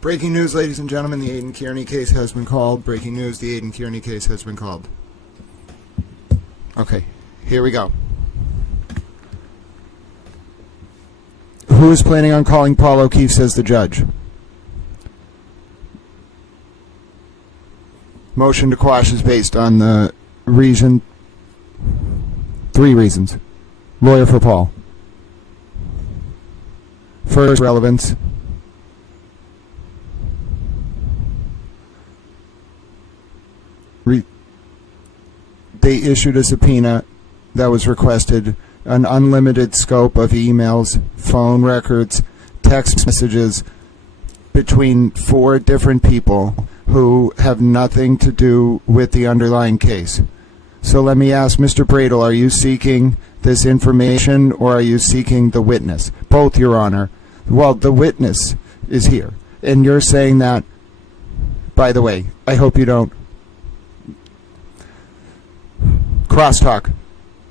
Breaking news, ladies and gentlemen, the Aidan Kearney case has been called. Breaking news, the Aidan Kearney case has been called. Okay, here we go. Who is planning on calling Paul O'Keefe, says the judge. Motion to quash is based on the reason, 3 reasons. Lawyer for Paul. First, relevance. They issued a subpoena that was requested, an unlimited scope of emails, phone records, text messages between 4 different people who have nothing to do with the underlying case. So let me ask Mr. Bradel, are you seeking this information or are you seeking the witness? Both, Your Honor. Well, the witness is here. And you're saying that, by the way, I hope you don't crosstalk.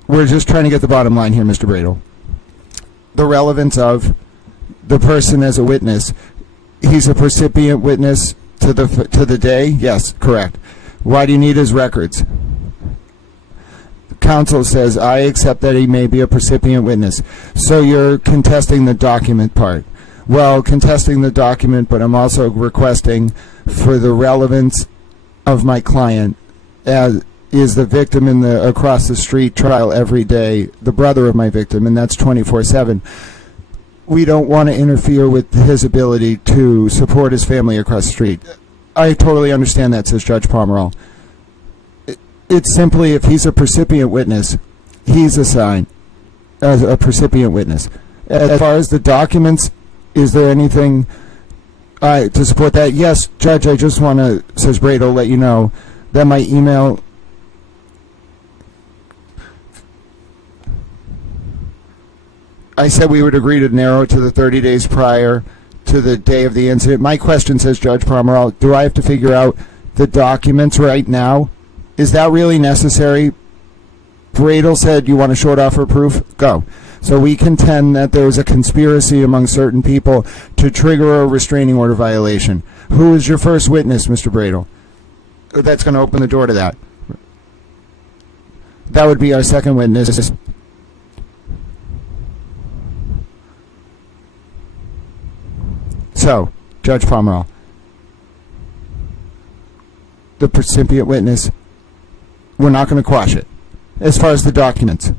We're just trying to get the bottom line here, Mr. Bradel. The relevance of the person as a witness. He's a percipient witness to the day? Yes, correct. Why do you need his records? Counsel says, I accept that he may be a percipient witness. So you're contesting the document part. Well, contesting the document, but I'm also requesting for the relevance of my client as is the victim in the across the street trial every day, the brother of my victim, and that's 24/7. We don't want to interfere with his ability to support his family across the street. I totally understand that, says Judge Pomerol. It's simply, if he's a percipient witness, he's assigned as a percipient witness. As far as the documents, is there anything to support that? Yes, Judge, I just want to, says Bradel, let you know that my email... I said we would agree to narrow it to the 30 days prior to the day of the incident. My question, says Judge Pomerol, do I have to figure out the documents right now? Is that really necessary? Bradel said, you want a short offer of proof? Go. So we contend that there was a conspiracy among certain people to trigger a restraining order violation. Who is your first witness, Mr. Bradel? That's going to open the door to that. That would be our second witness. So, Judge Pomerol, the percipient witness, we're not going to quash it. As far as the documents,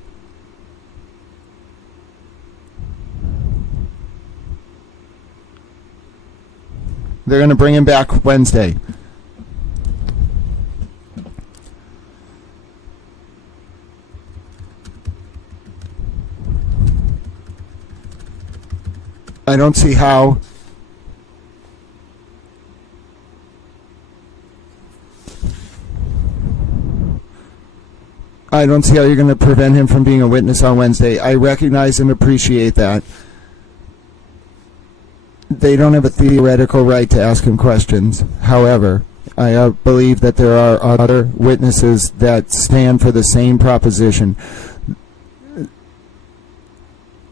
they're going to bring him back Wednesday. I don't see how you're going to prevent him from being a witness on Wednesday. I recognize and appreciate that. They don't have a theoretical right to ask him questions. However, I believe that there are other witnesses that stand for the same proposition.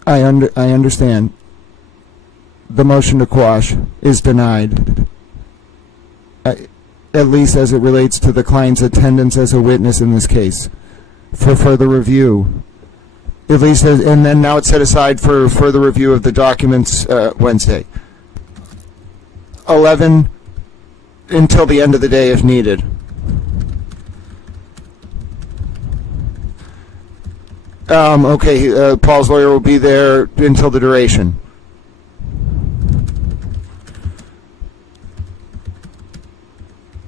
I understand. The motion to quash is denied, at least as it relates to the client's attendance as a witness in this case, for further review. At least, and then now it's set aside for further review of the documents Wednesday. 11 until the end of the day if needed. Okay, Paul's lawyer will be there until the duration.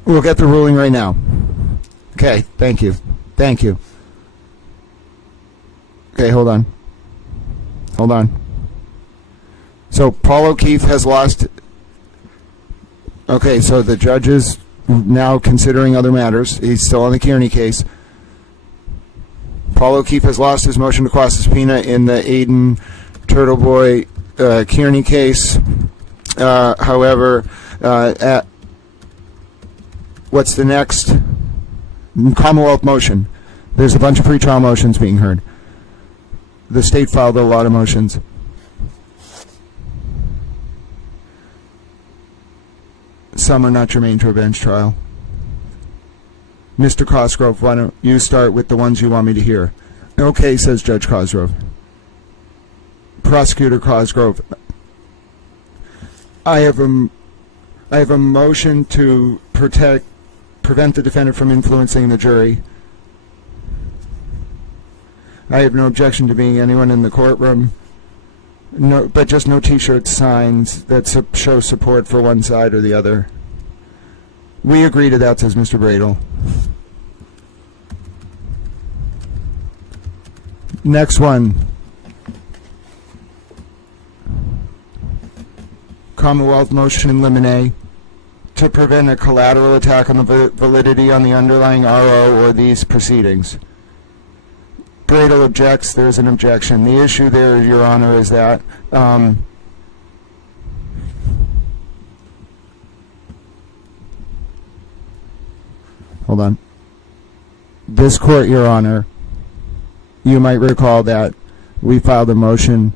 We'll get the ruling right now. Okay, thank you. Thank you. Okay, hold on. Hold on. So Paul O'Keefe has lost. Okay, so the judge is now considering other matters. He's still on the Kearney case. Paul O'Keefe has lost his motion to quash the subpoena in the Aidan TurtleBoy Kearney case. However, what's the next? Commonwealth motion. There's a bunch of pretrial motions being heard. The state filed a lot of motions. some are not germane to a bench trial. Mr. Cosgrove, why don't you start with the ones you want me to hear? Okay, says Judge Cosgrove. Prosecutor Cosgrove, I have a motion to prevent the defendant from influencing the jury. I have no objection to being anyone in the courtroom, but just no T-shirt signs that show support for one side or the other. We agree to that, says Mr. Bradel. Next one. Commonwealth motion in limine to prevent a collateral attack on the validity on the underlying RO or these proceedings. Bradel objects. There's an objection. The issue there, Your Honor, is that hold on. This court, Your Honor, you might recall that we filed a motion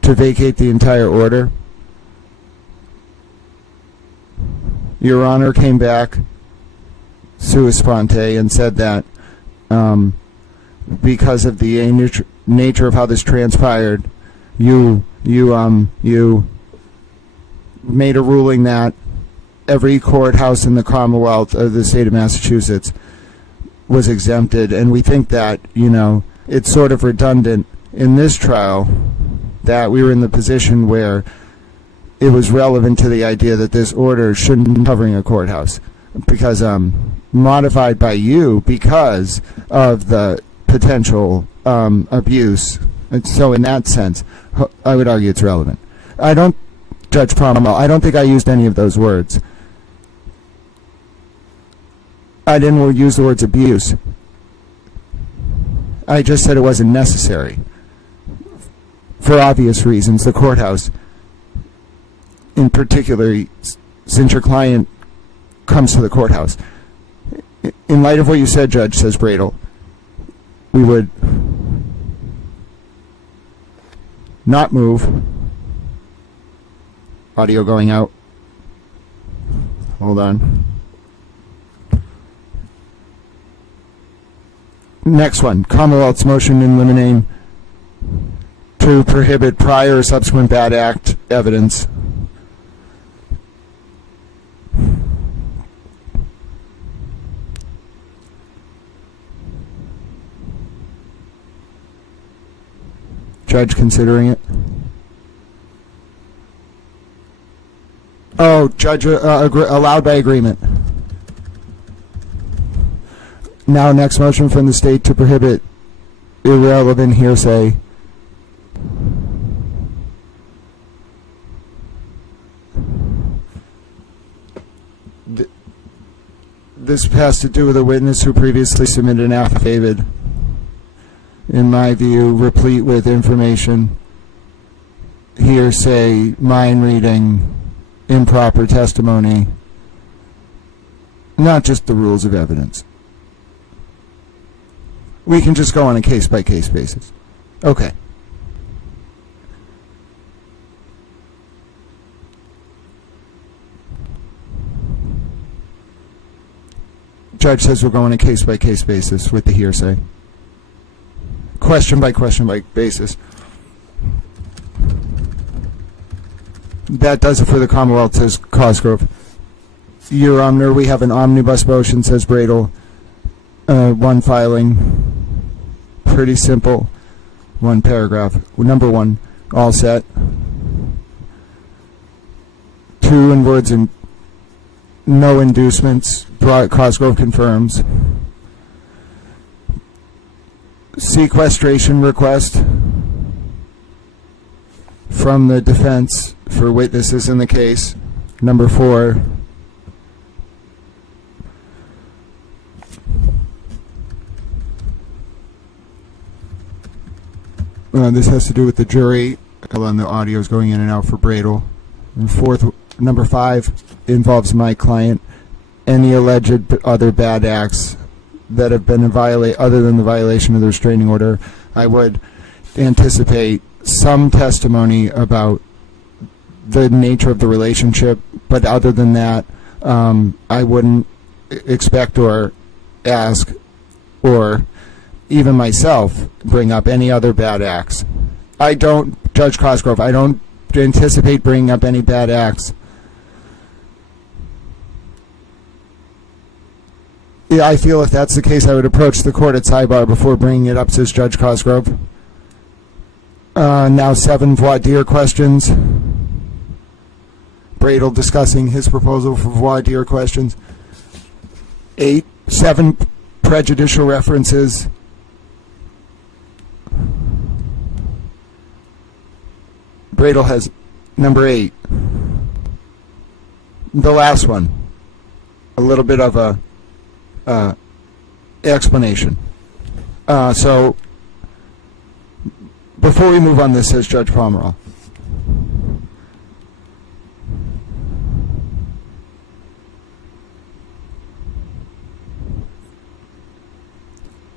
to vacate the entire order. Your Honor came back sua sponte and said that because of the nature of how this transpired, you made a ruling that every courthouse in the Commonwealth of the state of Massachusetts was exempted, and we think that, it's sort of redundant in this trial that we were in the position where it was relevant to the idea that this order shouldn't be covering a courthouse because modified by you because of the potential abuse. And so in that sense, I would argue it's relevant. Judge Cromwell, I don't think I used any of those words. I didn't use the words abuse. I just said it wasn't necessary. For obvious reasons, the courthouse, in particular, since your client comes to the courthouse. In light of what you said, Judge, says Bradel, we would not move. Audio going out. Hold on. Next one, Commonwealth's motion in limine to prohibit prior or subsequent bad act evidence. Judge considering it. Oh, Judge allowed by agreement. Now, next motion from the state to prohibit irrelevant hearsay. This has to do with a witness who previously submitted an affidavit, in my view, replete with information, hearsay, mind reading, improper testimony, not just the rules of evidence. We can just go on a case-by-case basis. Okay. Judge says we'll go on a case-by-case basis with the hearsay. Question-by-question basis. That does it for the Commonwealth, says Cosgrove. Your Honor, we have an omnibus motion, says Bradel. One filing. Pretty simple. One paragraph. Number one, all set. Two in words and no inducements. Cosgrove confirms. Sequestration request from the defense for witnesses in the case. Number four. This has to do with the jury. Hold on, the audio is going in and out for Bradel. And fourth, number five, involves my client. Any alleged other bad acts that have been other than the violation of the restraining order, I would anticipate some testimony about the nature of the relationship, but other than that, I wouldn't expect or ask or even myself bring up any other bad acts. I don't, Judge Cosgrove, I don't anticipate bringing up any bad acts. Yeah, I feel if that's the case, I would approach the court at sidebar before bringing it up, says Judge Cosgrove. Now 7 voir dire questions. Bradel discussing his proposal for voir dire questions. 7 prejudicial references. Bradel has number 8. The last one, a little bit of a explanation. So before we move on this, says Judge Pomerol,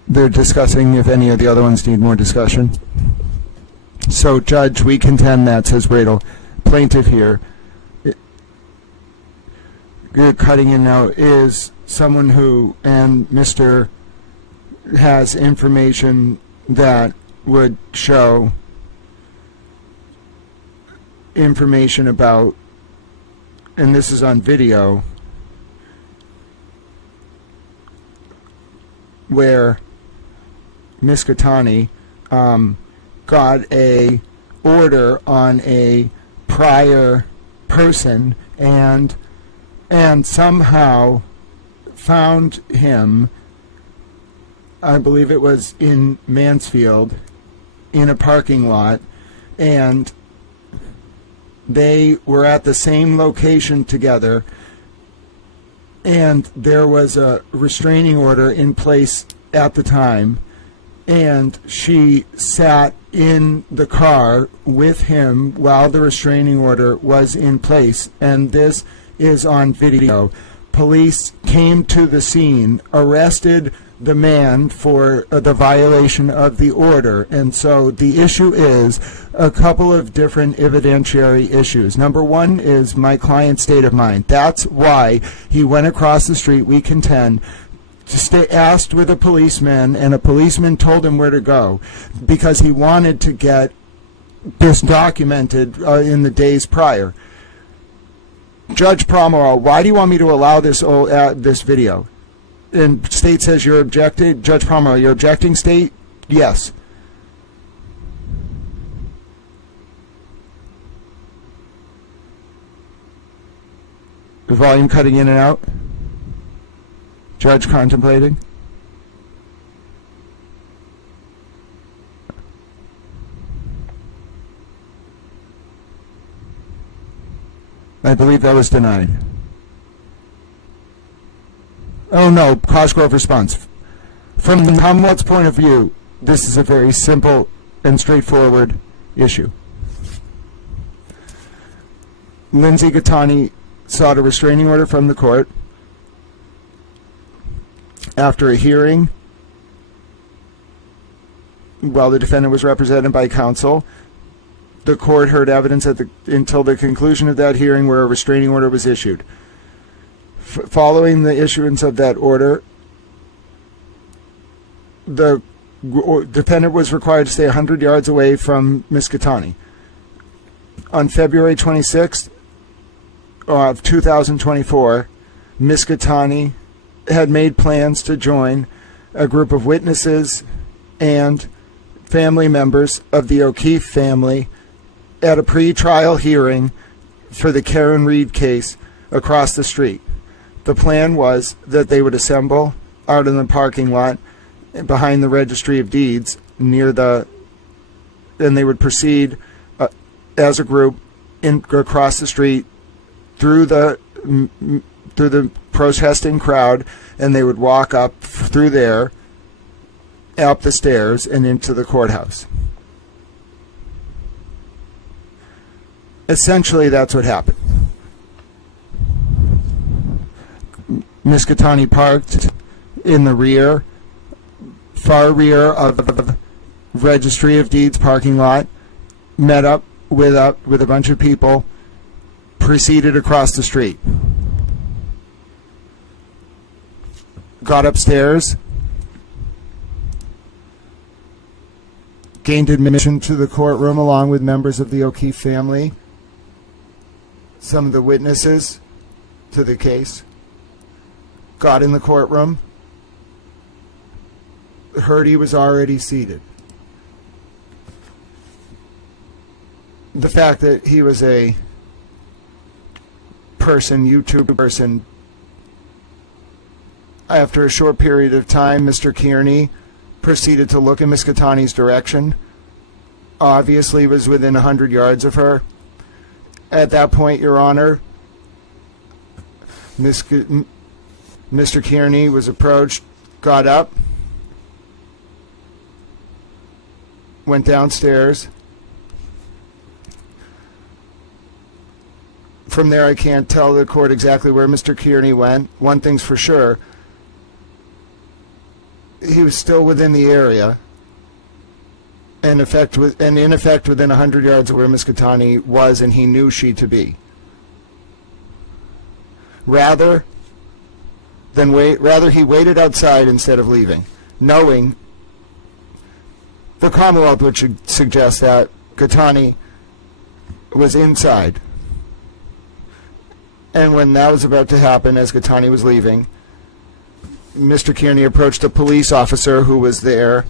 they're discussing if any of the other ones need more discussion. So, Judge, we contend that, says Bradel, plaintiff here, cutting in now, is someone who, and Mr. has information that would show information about, and this is on video, where Ms. Gaetani got a order on a prior person and somehow found him, I believe it was in Mansfield, in a parking lot, and they were at the same location together, and there was a restraining order in place at the time, and she sat in the car with him while the restraining order was in place, and this is on video. Police came to the scene, arrested the man for the violation of the order, and so the issue is a couple of different evidentiary issues. Number one is my client's state of mind. That's why he went across the street, we contend, asked with a policeman, and a policeman told him where to go because he wanted to get this documented in the days prior. Judge Pomerol, why do you want me to allow this this video? And state says you're objecting. Judge Pomerol, you're objecting, state? Yes. The volume cutting in and out. Judge contemplating. I believe that was denied. Oh no, Cosgrove response. From the Commonwealth's point of view, this is a very simple and straightforward issue. Lindsey Gaetani sought a restraining order from the court. After a hearing, while the defendant was represented by counsel, the court heard evidence until the conclusion of that hearing where a restraining order was issued. Following the issuance of that order, the defendant was required to stay 100 yards away from Ms. Gaetani. On February 26th of 2024, Ms. Gaetani had made plans to join a group of witnesses and family members of the O'Keefe family at a pre-trial hearing for the Karen Reed case across the street. The plan was that they would assemble out in the parking lot behind the Registry of Deeds and they would proceed as a group across the street through the protesting crowd, and they would walk up through there, up the stairs, and into the courthouse. Essentially, that's what happened. Ms. Gaetani parked in the rear, far rear of the Registry of Deeds parking lot, met up with a bunch of people, proceeded across the street. got upstairs, gained admission to the courtroom along with members of the O'Keefe family, some of the witnesses to the case, got in the courtroom, heard he was already seated. The fact that he was a YouTube person, after a short period of time, Mr. Kearney proceeded to look in Ms. Gaetani's direction, obviously was within 100 yards of her. At that point, Your Honor, Mr. Kearney was approached, got up, went downstairs. From there, I can't tell the court exactly where Mr. Kearney went. One thing's for sure, he was still within the area, and in effect within 100 yards of where Ms. Gaetani was and he knew she to be. Rather, he waited outside instead of leaving, knowing the Commonwealth would suggest that Gaetani was inside. And when that was about to happen, as Gaetani was leaving, Mr. Kearney approached a police officer who was there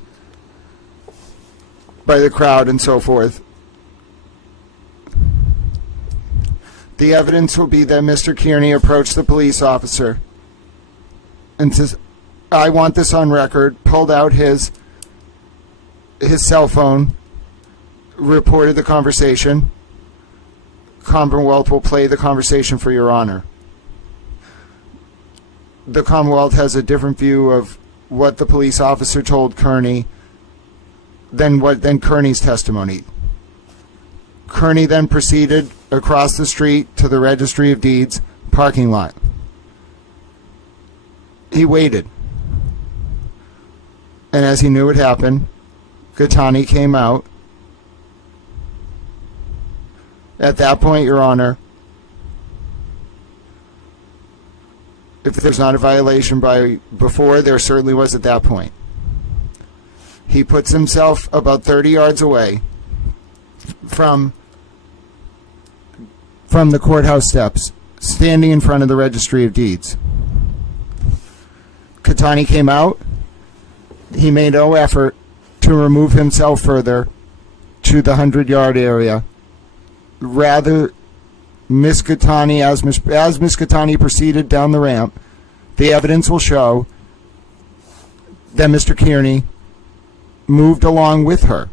by the crowd and so forth. The evidence will be that Mr. Kearney approached the police officer and says, "I want this on record," pulled out his cell phone, reported the conversation. Commonwealth will play the conversation for Your Honor. The Commonwealth has a different view of what the police officer told Kearney than Kearney's testimony. Kearney then proceeded across the street to the Registry of Deeds parking lot. He waited. And as he knew it happened, Gaetani came out. At that point, Your Honor, if there's not a violation before, there certainly was at that point. He puts himself about 30 yards away from the courthouse steps, standing in front of the Registry of Deeds. Gaetani came out. He made no effort to remove himself further to the 100-yard area. Rather, Ms. Gaetani, as Ms. Gaetani proceeded down the ramp, the evidence will show that Mr. Kearney moved along with her.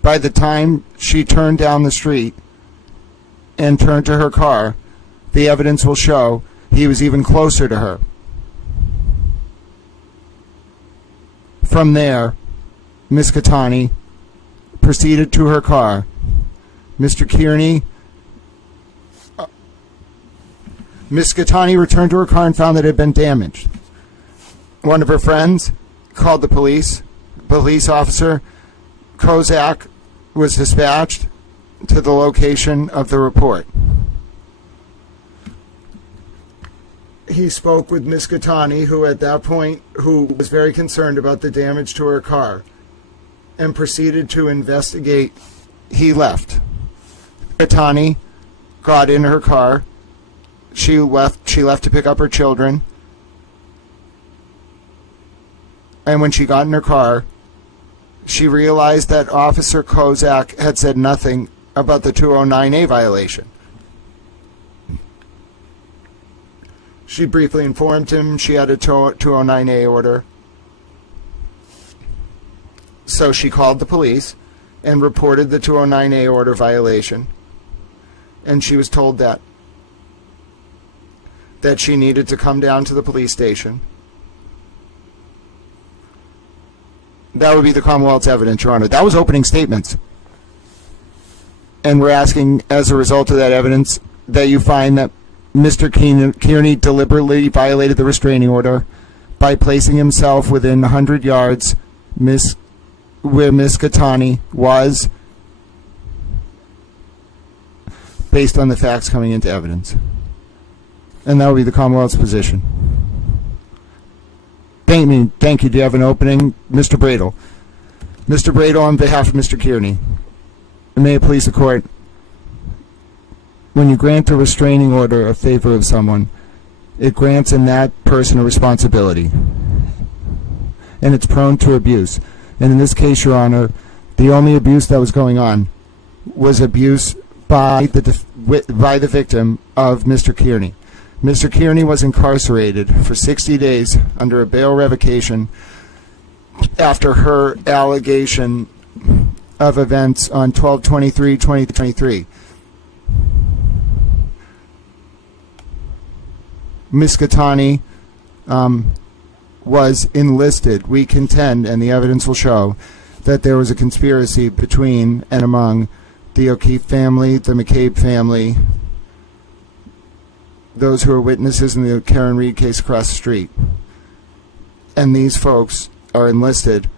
By the time she turned down the street and turned to her car, the evidence will show he was even closer to her. From there, Ms. Gaetani proceeded to her car. Mr. Kearney, Ms. Gaetani returned to her car and found that it had been damaged. One of her friends called the police. Police officer Kozak was dispatched to the location of the report. He spoke with Ms. Gaetani, who at that point was very concerned about the damage to her car, and proceeded to investigate. He left. Gaetani got in her car. She left to pick up her children. And when she got in her car, she realized that Officer Kozak had said nothing about the 209A violation. She briefly informed him she had a 209A order. So she called the police and reported the 209A order violation. And she was told that she needed to come down to the police station. That would be the Commonwealth's evidence, Your Honor. That was opening statements. And we're asking, as a result of that evidence, that you find that Mr. Kearney deliberately violated the restraining order by placing himself within 100 yards where Ms. Gaetani was, based on the facts coming into evidence. And that would be the Commonwealth's position. Thank you. Do you have an opening? Mr. Bradle. Mr. Bradle, on behalf of Mr. Kearney. May it please the court. When you grant a restraining order in favor of someone, it grants in that person a responsibility. And it's prone to abuse. And in this case, Your Honor, the only abuse that was going on was abuse by the victim of Mr. Kearney. Mr. Kearney was incarcerated for 60 days under a bail revocation after her allegation of events on 12/23/2023. Ms. Gaetani was enlisted. We contend, and the evidence will show, that there was a conspiracy between and among the O'Keefe family, the McCabe family, those who are witnesses in the Karen Reed case across the street. And these folks are enlisted.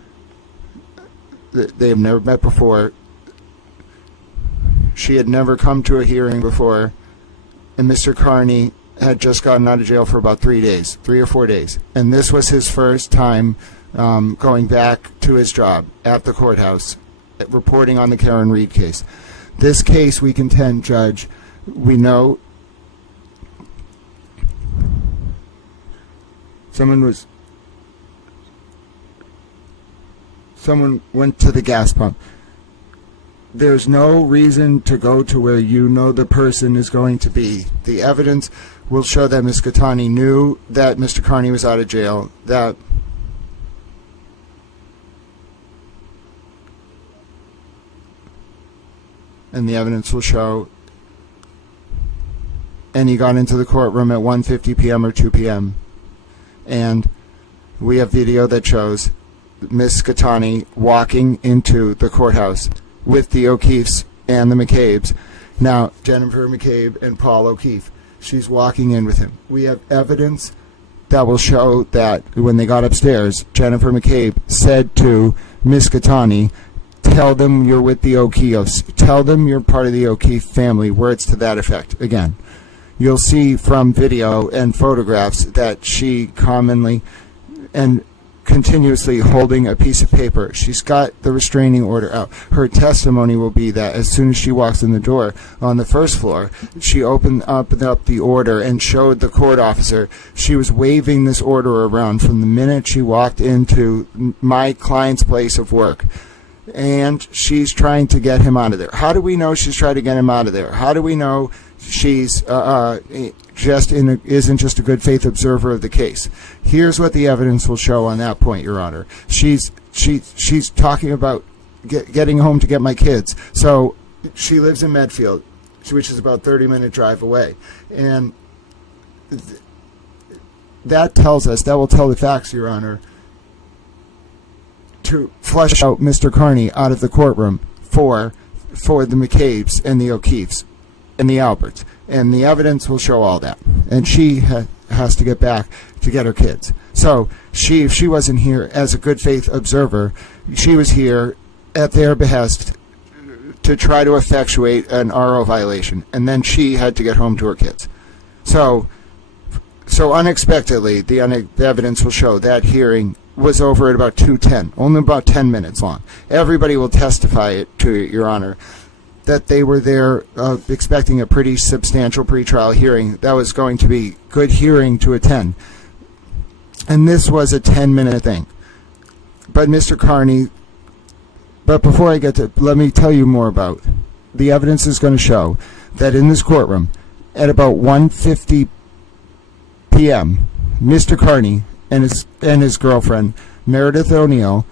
They have never met before. She had never come to a hearing before. And Mr. Kearney had just gotten out of jail for about 3 or 4 days. And this was his first time going back to his job at the courthouse, reporting on the Karen Reed case. This case, we contend, Judge, we know someone went to the gas pump. There's no reason to go to where you know the person is going to be. The evidence will show that Ms. Gaetani knew that Mr. Kearney was out of jail, and the evidence will show, and he got into the courtroom at 1:50 p.m. or 2 p.m. And we have video that shows Ms. Gaetani walking into the courthouse with the O'Keefes and the McCabes. Now, Jennifer McCabe and Paul O'Keefe. She's walking in with him. We have evidence that will show that when they got upstairs, Jennifer McCabe said to Ms. Gaetani, tell them you're with the O'Keefes. Tell them you're part of the O'Keefe family. Words to that effect. Again, you'll see from video and photographs that she commonly and continuously holding a piece of paper. She's got the restraining order out. Her testimony will be that as soon as she walks in the door on the first floor, she opened up the order and showed the court officer. She was waving this order around from the minute she walked into my client's place of work. And she's trying to get him out of there. How do we know she's trying to get him out of there? How do we know she's isn't just a good faith observer of the case? Here's what the evidence will show on that point, Your Honor. She's talking about getting home to get my kids. So she lives in Medfield, which is about 30-minute drive away, and that will tell the facts, Your Honor, to flush out Mr. Kearney out of the courtroom for the McCabes and the O'Keefes and the Alberts. And the evidence will show all that. And she has to get back to get her kids. So if she wasn't here as a good faith observer, she was here at their behest to try to effectuate an RO violation. And then she had to get home to her kids. So unexpectedly, the evidence will show that hearing was over at about 2:10, only about 10 minutes long. Everybody will testify to it, Your Honor, that they were there expecting a pretty substantial pretrial hearing that was going to be good hearing to attend. And this was a 10-minute thing. But Mr. Kearney, before I get to, let me tell you more about, the evidence is going to show that in this courtroom, at about 1:50 p.m., Mr. Kearney and his girlfriend, Meredith O'Neill,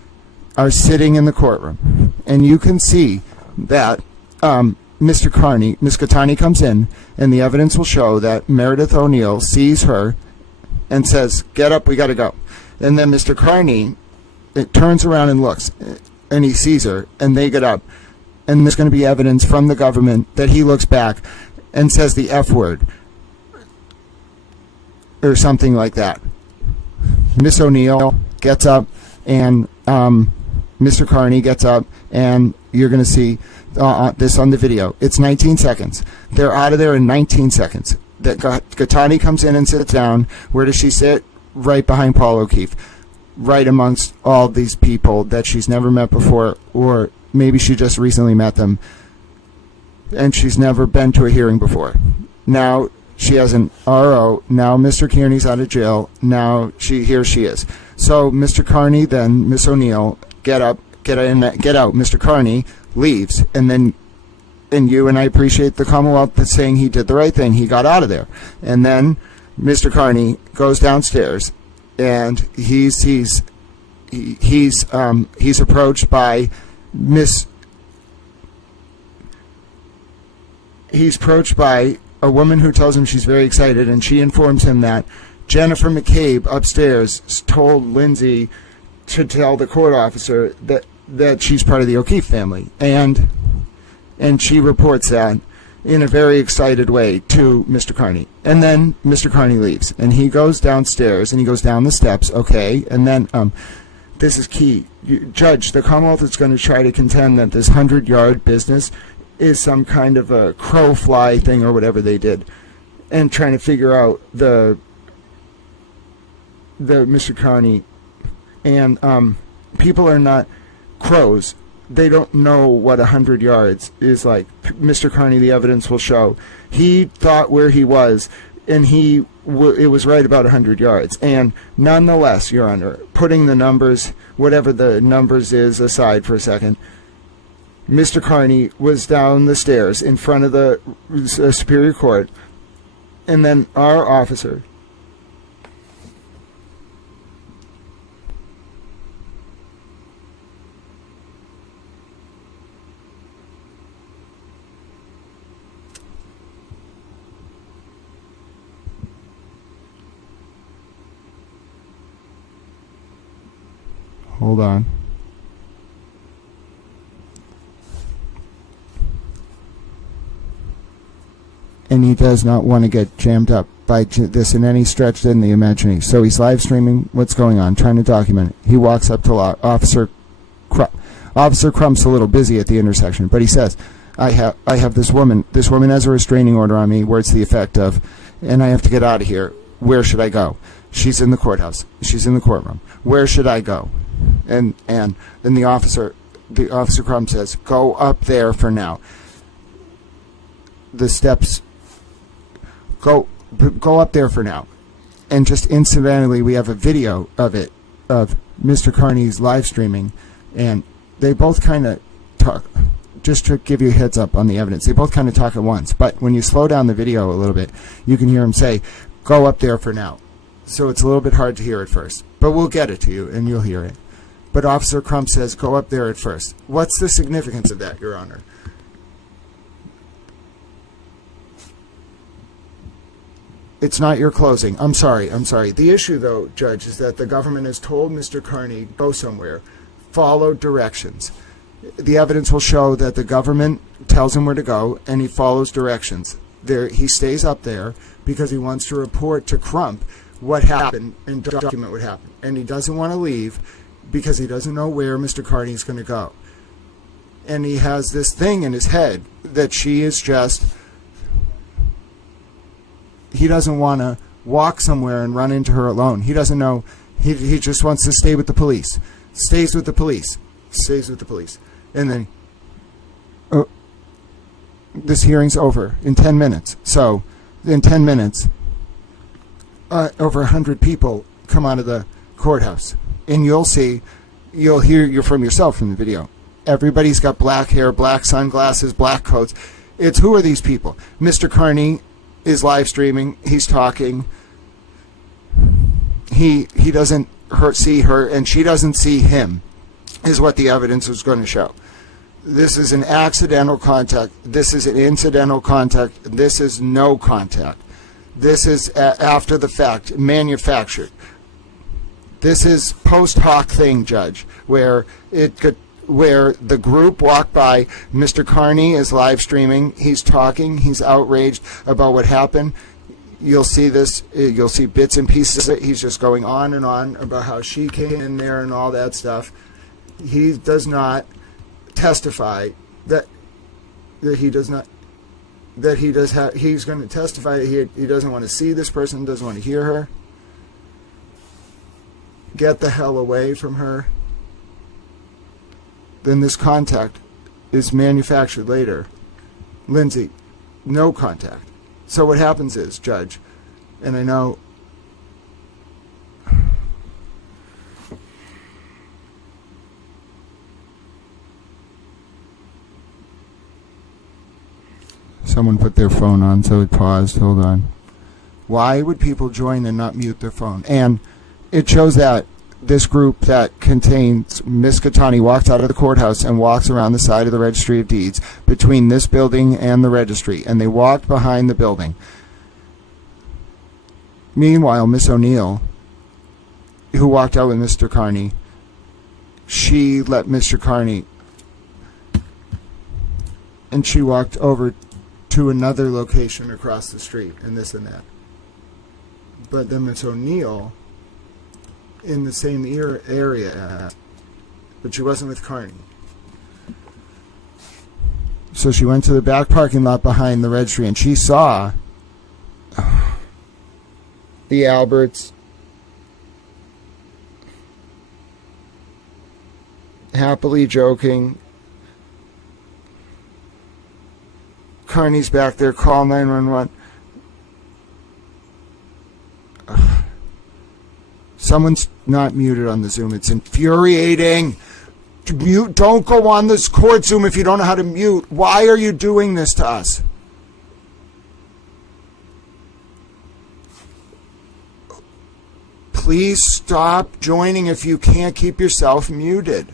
are sitting in the courtroom. And you can see that Ms. Gaetani comes in, and the evidence will show that Meredith O'Neill sees her and says, get up, we got to go. And then Mr. Kearney turns around and looks, and he sees her, and they get up. And there's going to be evidence from the government that he looks back and says the F word or something like that. Miss O'Neill gets up, and Mr. Kearney gets up, and you're going to see this on the video. It's 19 seconds. They're out of there in 19 seconds. Gaetani comes in and sits down. Where does she sit? Right behind Paul O'Keefe. right amongst all these people that she's never met before, or maybe she just recently met them and she's never been to a hearing before. Now she has an RO. Now Mr. Kearney's out of jail. Now here she is. So Mr. Kearney, then Miss O'Neill, get up, get out. Mr. Kearney leaves, and you and I appreciate the Commonwealth that's saying he did the right thing. He got out of there, and then Mr. Kearney goes downstairs, and he's approached by He's approached by a woman who tells him she's very excited, and she informs him that Jennifer McCabe upstairs told Lindsey to tell the court officer that she's part of the O'Keefe family, and she reports that in a very excited way to Mr. Kearney. And then Mr. Kearney leaves, and he goes downstairs, and he goes down the steps, okay, and then this is key. Judge, the Commonwealth is going to try to contend that this 100-yard business is some kind of a crow fly thing or whatever they did, and trying to figure out the Mr. Kearney, and people are not crows. They don't know what 100 yards is like. Mr. Kearney, the evidence will show, he thought where he was, and it was right about 100 yards. And nonetheless, Your Honor, putting the numbers, whatever the numbers is, aside for a second, Mr. Kearney was down the stairs in front of the Superior Court, and then our officer hold on. And he does not want to get jammed up by this in any stretch in the imagination. So he's live streaming what's going on, trying to document it. He walks up to Officer Crump. Officer Crump's a little busy at the intersection, but he says, I have this woman. This woman has a restraining order on me where it's the effect of, and I have to get out of here. Where should I go? She's in the courthouse. She's in the courtroom. Where should I go? And then the officer Crump says, go up there for now. The steps, go up there for now. And just incidentally, we have a video of it, of Mr. Kearney's live streaming, and they both kind of talk, just to give you a heads up on the evidence, they both kind of talk at once, but when you slow down the video a little bit, you can hear him say, go up there for now. So it's a little bit hard to hear at first, but we'll get it to you and you'll hear it. But Officer Crump says, go up there at first. What's the significance of that, Your Honor? It's not your closing. I'm sorry. The issue, though, Judge, is that the government has told Mr. Kearney, go somewhere, follow directions. The evidence will show that the government tells him where to go, and he follows directions. He stays up there because he wants to report to Crump what happened and document what happened. And he doesn't want to leave because he doesn't know where Mr. Kearney is going to go. And he has this thing in his head that she is just... He doesn't want to walk somewhere and run into her alone. He doesn't know. He just wants to stay with the police. Stays with the police. And then this hearing's over in 10 minutes. So in 10 minutes, over 100 people come out of the courthouse. And you'll hear from yourself from the video. Everybody's got black hair, black sunglasses, black coats. It's, who are these people? Mr. Kearney is live streaming. He's talking. He doesn't see her, and she doesn't see him, is what the evidence is going to show. This is an accidental contact. This is an incidental contact. This is no contact. This is after the fact, manufactured. This is post hoc thing, Judge, where the group walked by. Mr. Kearney is live streaming. He's talking. He's outraged about what happened. You'll see this. You'll see bits and pieces of it. He's just going on and on about how she came in there and all that stuff. He does not testify that he does not. That he does have. He's going to testify that he doesn't want to see this person. Doesn't want to hear her. get the hell away from her, then this contact is manufactured later. Lindsey, no contact. So what happens is, Judge, and I know someone put their phone on, so it paused. Hold on. Why would people join and not mute their phone? And it shows that this group that contains Miss Gaetani walks out of the courthouse and walks around the side of the Registry of Deeds between this building and the registry, and they walked behind the building. Meanwhile, Miss O'Neill, who walked out with Mr. Kearney, she let Mr. Kearney, and she walked over to another location across the street, and this and that. But then Miss O'Neill, in the same area, but she wasn't with Kearney. So she went to the back parking lot behind the registry, and she saw the Alberts happily joking. Kearney's back there, call 911. Someone's not muted on the Zoom. It's infuriating. Mute. Don't go on this court Zoom if you don't know how to mute. Why are you doing this to us? Please stop joining if you can't keep yourself muted.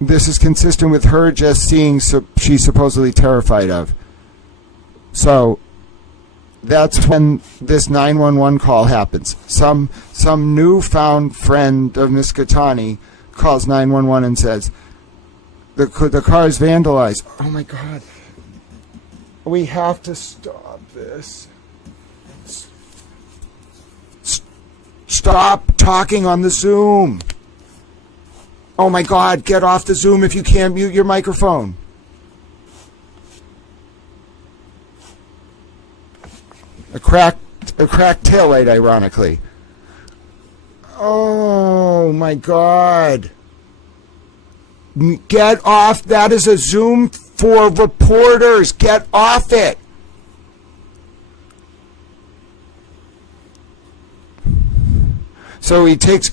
This is consistent with her just seeing she's supposedly terrified of. So that's when this 911 call happens. Some newfound friend of Miss Gaetani calls 911 and says, the car is vandalized. Oh my God. We have to stop this. Stop talking on the Zoom. Oh my God, get off the Zoom if you can't mute your microphone. A cracked taillight, ironically. Oh my God. Get off. That is a Zoom for reporters. Get off it. So he takes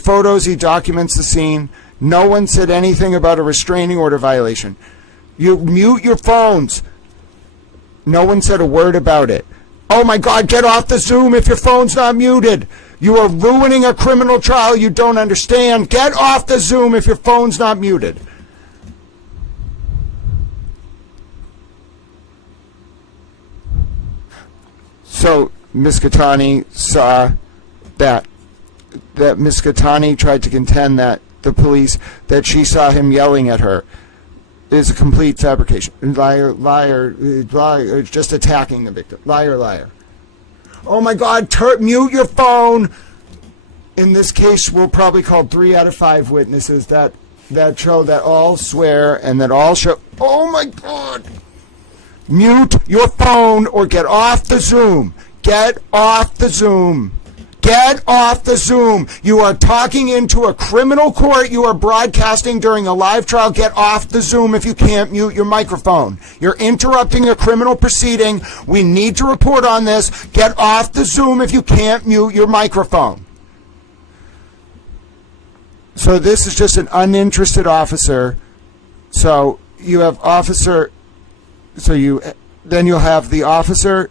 photos, he documents the scene. No one said anything about a restraining order violation. You mute your phones. No one said a word about it. Oh my God, get off the Zoom if your phone's not muted. You are ruining a criminal trial you don't understand. Get off the Zoom if your phone's not muted. So Miss Gaetani saw that Miss Gaetani tried to contend that the police, that she saw him yelling at her, is a complete fabrication. Liar, liar, liar, just attacking the victim. Liar, liar. Oh my God, mute your phone. In this case, we'll probably call 3 out of 5 witnesses that show, that all swear and that all show. Oh my God. Mute your phone or get off the Zoom. Get off the Zoom. Get off the Zoom. You are talking into a criminal court. You are broadcasting during a live trial. Get off the Zoom if you can't mute your microphone. You're interrupting a criminal proceeding. We need to report on this. Get off the Zoom if you can't mute your microphone. So this is just an uninterested officer. So you have officer, then you'll have the officer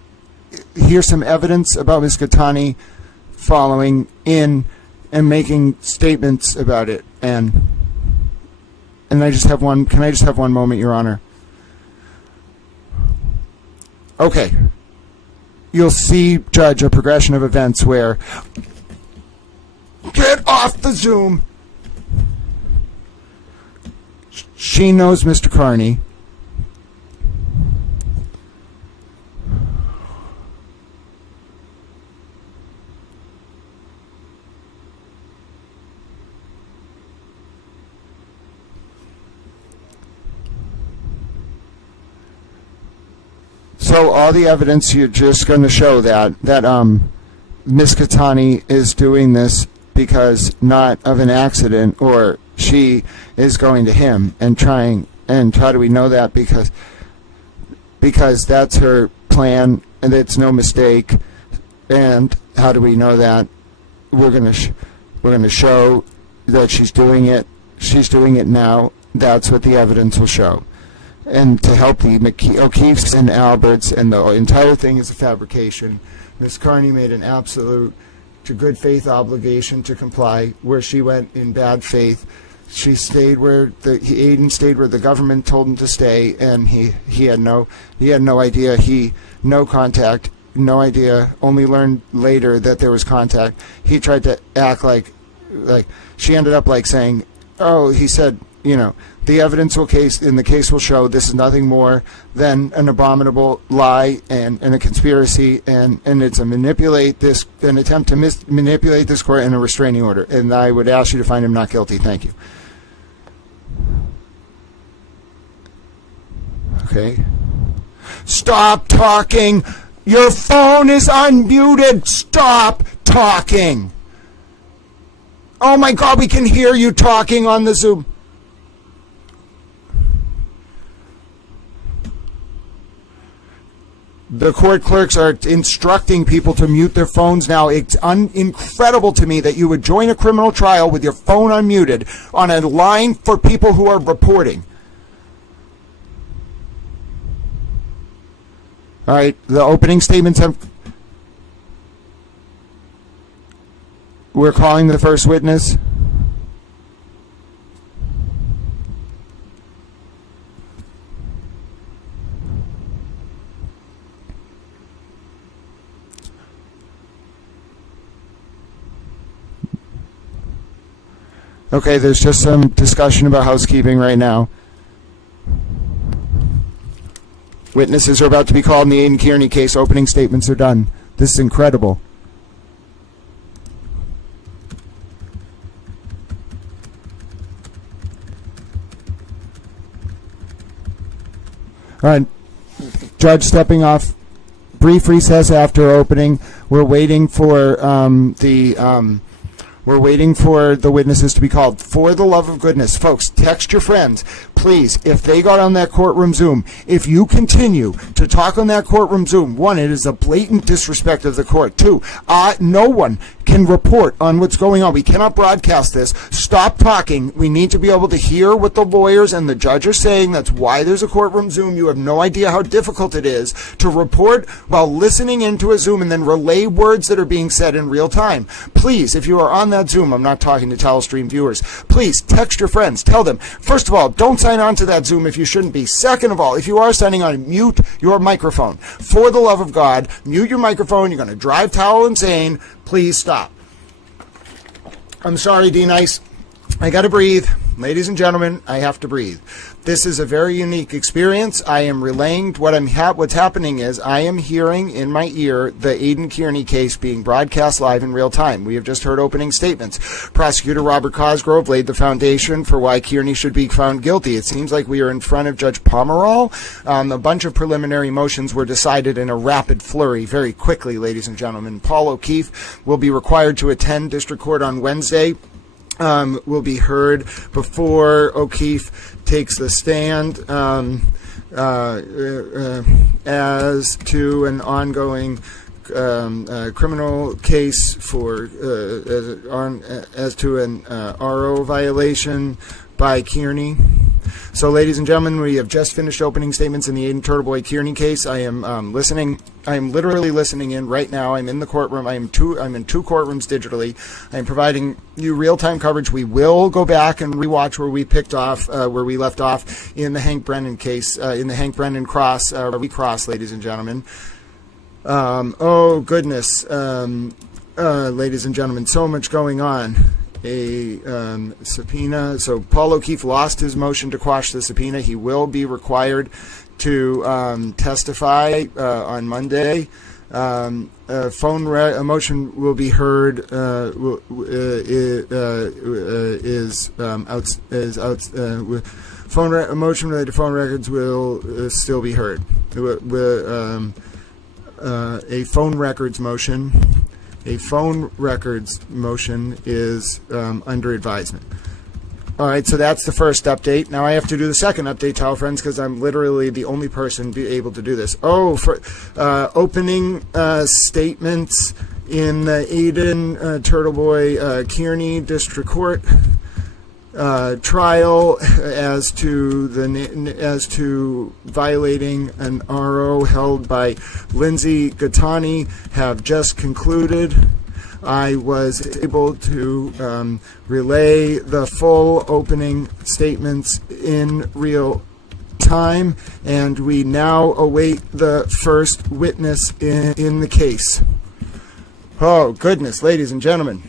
hear some evidence about Ms. Gaetani following in and making statements about it. And I just have one, can I just have one moment, Your Honor? Okay. You'll see, Judge, a progression of events where, get off the Zoom. She knows Mr. Kearney. So all the evidence, you're just going to show that Miss Gaetani is doing this because not of an accident, or she is going to him and trying. And how do we know that? Because that's her plan, and it's no mistake. And how do we know that? We're gonna show that she's doing it. She's doing it now. That's what the evidence will show. And to help the O'Keefes and Alberts, and the entire thing is a fabrication. Ms. Kearney made an absolute to good faith obligation to comply, where she went in bad faith. She stayed where Aidan stayed where the government told him to stay, and he had no idea. No contact, no idea. Only learned later that there was contact. He tried to act like she ended up like saying, "Oh," he said, the evidence in the case will show this is nothing more than an abominable lie and a conspiracy, and it's an attempt to manipulate this court in a restraining order. And I would ask you to find him not guilty. Thank you. Okay. Stop talking. Your phone is unmuted. Stop talking. Oh my God, we can hear you talking on the Zoom. The court clerks are instructing people to mute their phones now. It's incredible to me that you would join a criminal trial with your phone unmuted on a line for people who are reporting. All right, the opening statements we're calling the first witness. Okay, there's just some discussion about housekeeping right now. Witnesses are about to be called in the Aidan Kearney case. Opening statements are done. This is incredible. All right, judge stepping off. Brief recess after opening. We're waiting for the witnesses to be called. For the love of goodness, folks, text your friends. Please, if they got on that courtroom Zoom, if you continue to talk on that courtroom Zoom, one, it is a blatant disrespect of the court. Two, no one can report on what's going on. We cannot broadcast this. Stop talking. We need to be able to hear what the lawyers and the judge are saying. That's why there's a courtroom Zoom. You have no idea how difficult it is to report while listening into a Zoom and then relay words that are being said in real time. Please, if you are on that Zoom, I'm not talking to Telestream viewers, please text your friends. Tell them, first of all, don't sign on to that Zoom if you shouldn't be. Second of all, if you are signing on, mute your microphone. For the love of God, mute your microphone. You're going to drive Towel insane. Please stop. I'm sorry, D-Nice. I got to breathe. Ladies and gentlemen, I have to breathe. This is a very unique experience. I am relaying what's happening is I am hearing in my ear the Aidan Kearney case being broadcast live in real time. We have just heard opening statements. Prosecutor Robert Cosgrove laid the foundation for why Kearney should be found guilty. It seems like we are in front of Judge Pomerol. A bunch of preliminary motions were decided in a rapid flurry very quickly, ladies and gentlemen. Paul O'Keefe will be required to attend district court on Wednesday. Will be heard before O'Keefe takes the stand as to an ongoing criminal case for as to an RO violation by Kearney. So, ladies and gentlemen, we have just finished opening statements in the Aidan TurtleBoy Kearney case. I am listening. I am literally listening in right now. I'm in the courtroom. I'm in two courtrooms digitally. I'm providing you real-time coverage. We will go back and rewatch where we left off in the Hank Brennan case, in the Hank Brennan cross, recross, ladies and gentlemen. Oh goodness, ladies and gentlemen, so much going on. A subpoena. So Paul O'Keefe lost his motion to quash the subpoena. He will be required to testify on Monday. A motion will be heard. Phone a motion related to phone records will still be heard. A phone records motion A phone records motion is under advisement. All right, so that's the first update. Now I have to do the second update, towel friends, because I'm literally the only person be able to do this. Oh, for opening statements in the Aidan TurtleBoy Kearney District Court trial as to violating an RO held by Lindsey Gaetani have just concluded. I was able to relay the full opening statements in real time, and we now await the first witness in the case. Oh, goodness, ladies and gentlemen.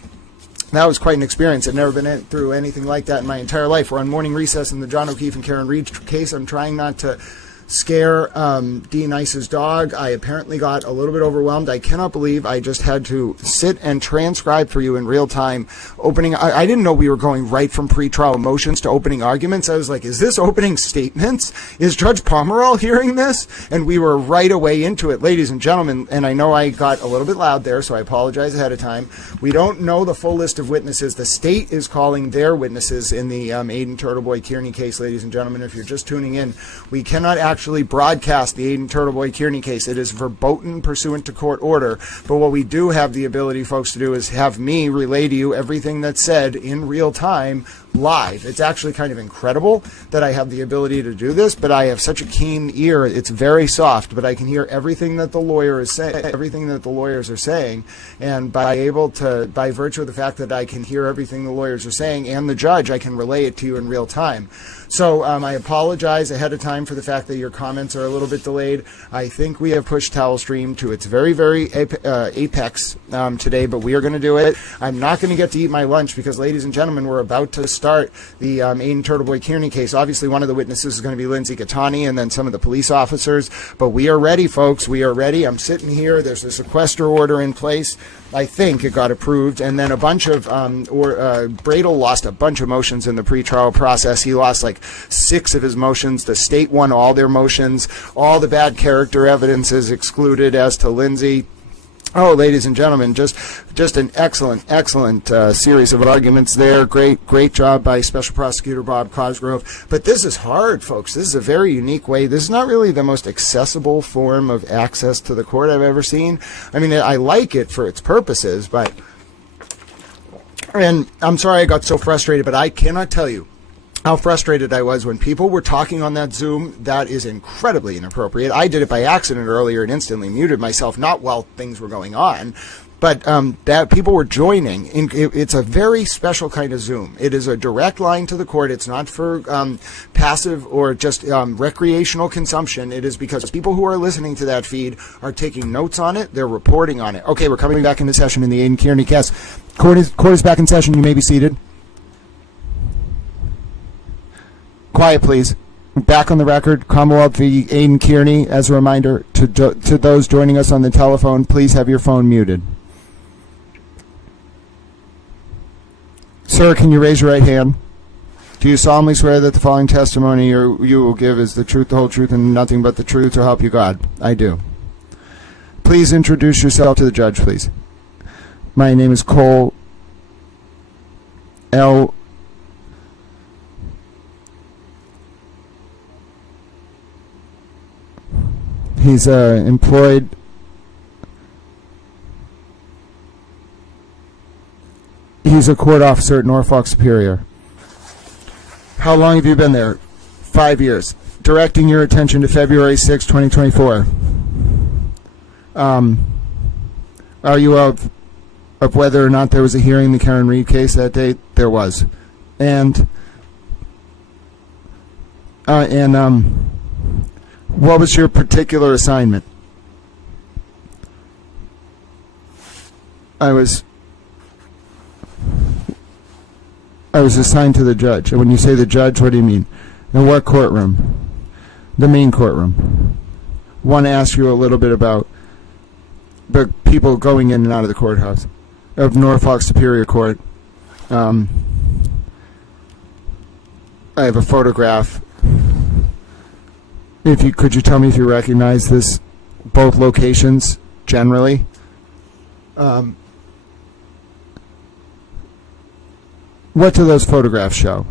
That was quite an experience. I've never been through anything like that in my entire life. We're on morning recess in the John O'Keefe and Karen Reed case. I'm trying not to scare Dean Ice's dog. I apparently got a little bit overwhelmed. I cannot believe I just had to sit and transcribe for you in real time opening. I didn't know we were going right from pretrial motions to opening arguments. I was like, is this opening statements? Is Judge Pomerol hearing this? And we were right away into it, ladies and gentlemen. And I know I got a little bit loud there, so I apologize ahead of time. We don't know the full list of witnesses. The state is calling their witnesses in the Aidan TurtleBoy Kearney case, ladies and gentlemen. If you're just tuning in, we cannot actually broadcast the Aidan TurtleBoy Kearney case. It is verboten pursuant to court order. But what we do have the ability, folks, to do is have me relay to you everything that's said in real time live. It's actually kind of incredible that I have the ability to do this, but I have such a keen ear. It's very soft, but I can hear everything that the lawyer is saying, everything that the lawyers are saying, and by virtue of the fact that I can hear everything the lawyers are saying and the judge, I can relay it to you in real time. So I apologize ahead of time for the fact that your comments are a little bit delayed. I think we have pushed Towel Stream to its very, very apex today, but we are going to do it. I'm not going to get to eat my lunch because, ladies and gentlemen, we're about to start the Aidan TurtleBoy Kearney case. Obviously, one of the witnesses is going to be Lindsey Gaetani and then some of the police officers, but we are ready, folks. We are ready. I'm sitting here. There's a sequester order in place. I think it got approved, and then a bunch of Bradel lost a bunch of motions in the pretrial process. He lost like 6 of his motions. The state won all their motions. All the bad character evidence is excluded as to Lindsey. Oh, ladies and gentlemen, just an excellent series of arguments there. Great job by Special Prosecutor Bob Cosgrove. But this is hard, folks. This is a very unique way. This is not really the most accessible form of access to the court I've ever seen. I mean, I like it for its purposes, but... And I'm sorry I got so frustrated, but I cannot tell you how frustrated I was when people were talking on that Zoom. That is incredibly inappropriate. I did it by accident earlier and instantly muted myself, not while things were going on, but that people were joining. It's a very special kind of Zoom. It is a direct line to the court. It's not for passive or just recreational consumption. It is because people who are listening to that feed are taking notes on it. They're reporting on it. Okay, we're coming back into session in the Aidan Kearney case. Court is back in session. You may be seated. Quiet, please. Back on the record, Commonwealth v. Aidan Kearney. As a reminder to those joining us on the telephone, please have your phone muted. Sir, can you raise your right hand? Do you solemnly swear that the following testimony you will give is the truth, the whole truth, and nothing but the truth, so help you God? I do. Please introduce yourself to the judge, please. My name is Cole L. He's employed. He's a court officer at Norfolk Superior. How long have you been there? 5 years. Directing your attention to February 6, 2024. Are you of whether or not there was a hearing in the Karen Reed case that date? There was. And what was your particular assignment? I was assigned to the judge. And when you say the judge, what do you mean? In what courtroom? The main courtroom. Want to ask you a little bit about the people going in and out of the courthouse of Norfolk Superior Court. I have a photograph. Could you tell me if you recognize both locations generally? What do those photographs show?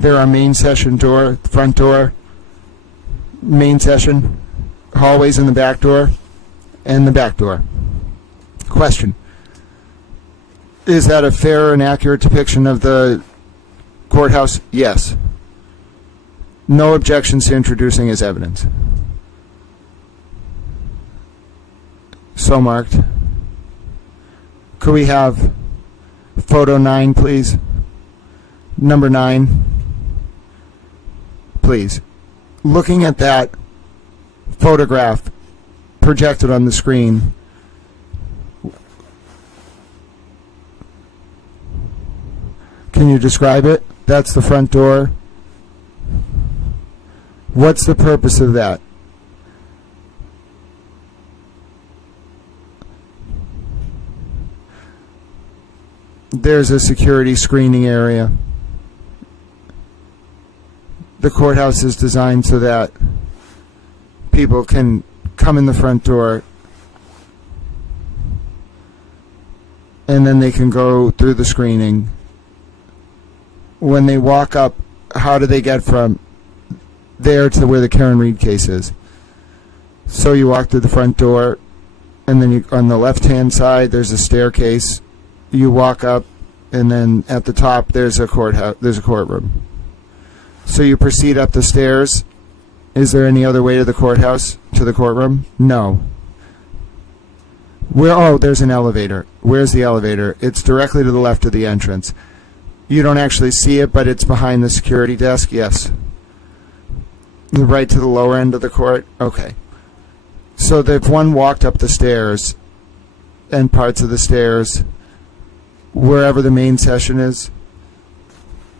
There are main session door, front door, main session, hallways in the back door, and the back door. Question. Is that a fair and accurate depiction of the courthouse? Yes. No objections to introducing as evidence. So marked. Could we have photo 9, please? Number 9. Please. Looking at that photograph projected on the screen, can you describe it? That's the front door. What's the purpose of that? There's a security screening area. The courthouse is designed so that people can come in the front door and then they can go through the screening. When they walk up, how do they get from there to where the Karen Reed case is? So you walk through the front door, and then on the left-hand side there's a staircase. You walk up, and then at the top there's a courthouse. There's a courtroom. So you proceed up the stairs. Is there any other way to the courthouse, to the courtroom? No. There's an elevator. Where's the elevator? It's directly to the left of the entrance. You don't actually see it, but it's behind the security desk. Yes. Right to the lower end of the court? Okay. So that if one walked up the stairs and parts of the stairs, wherever the main session is,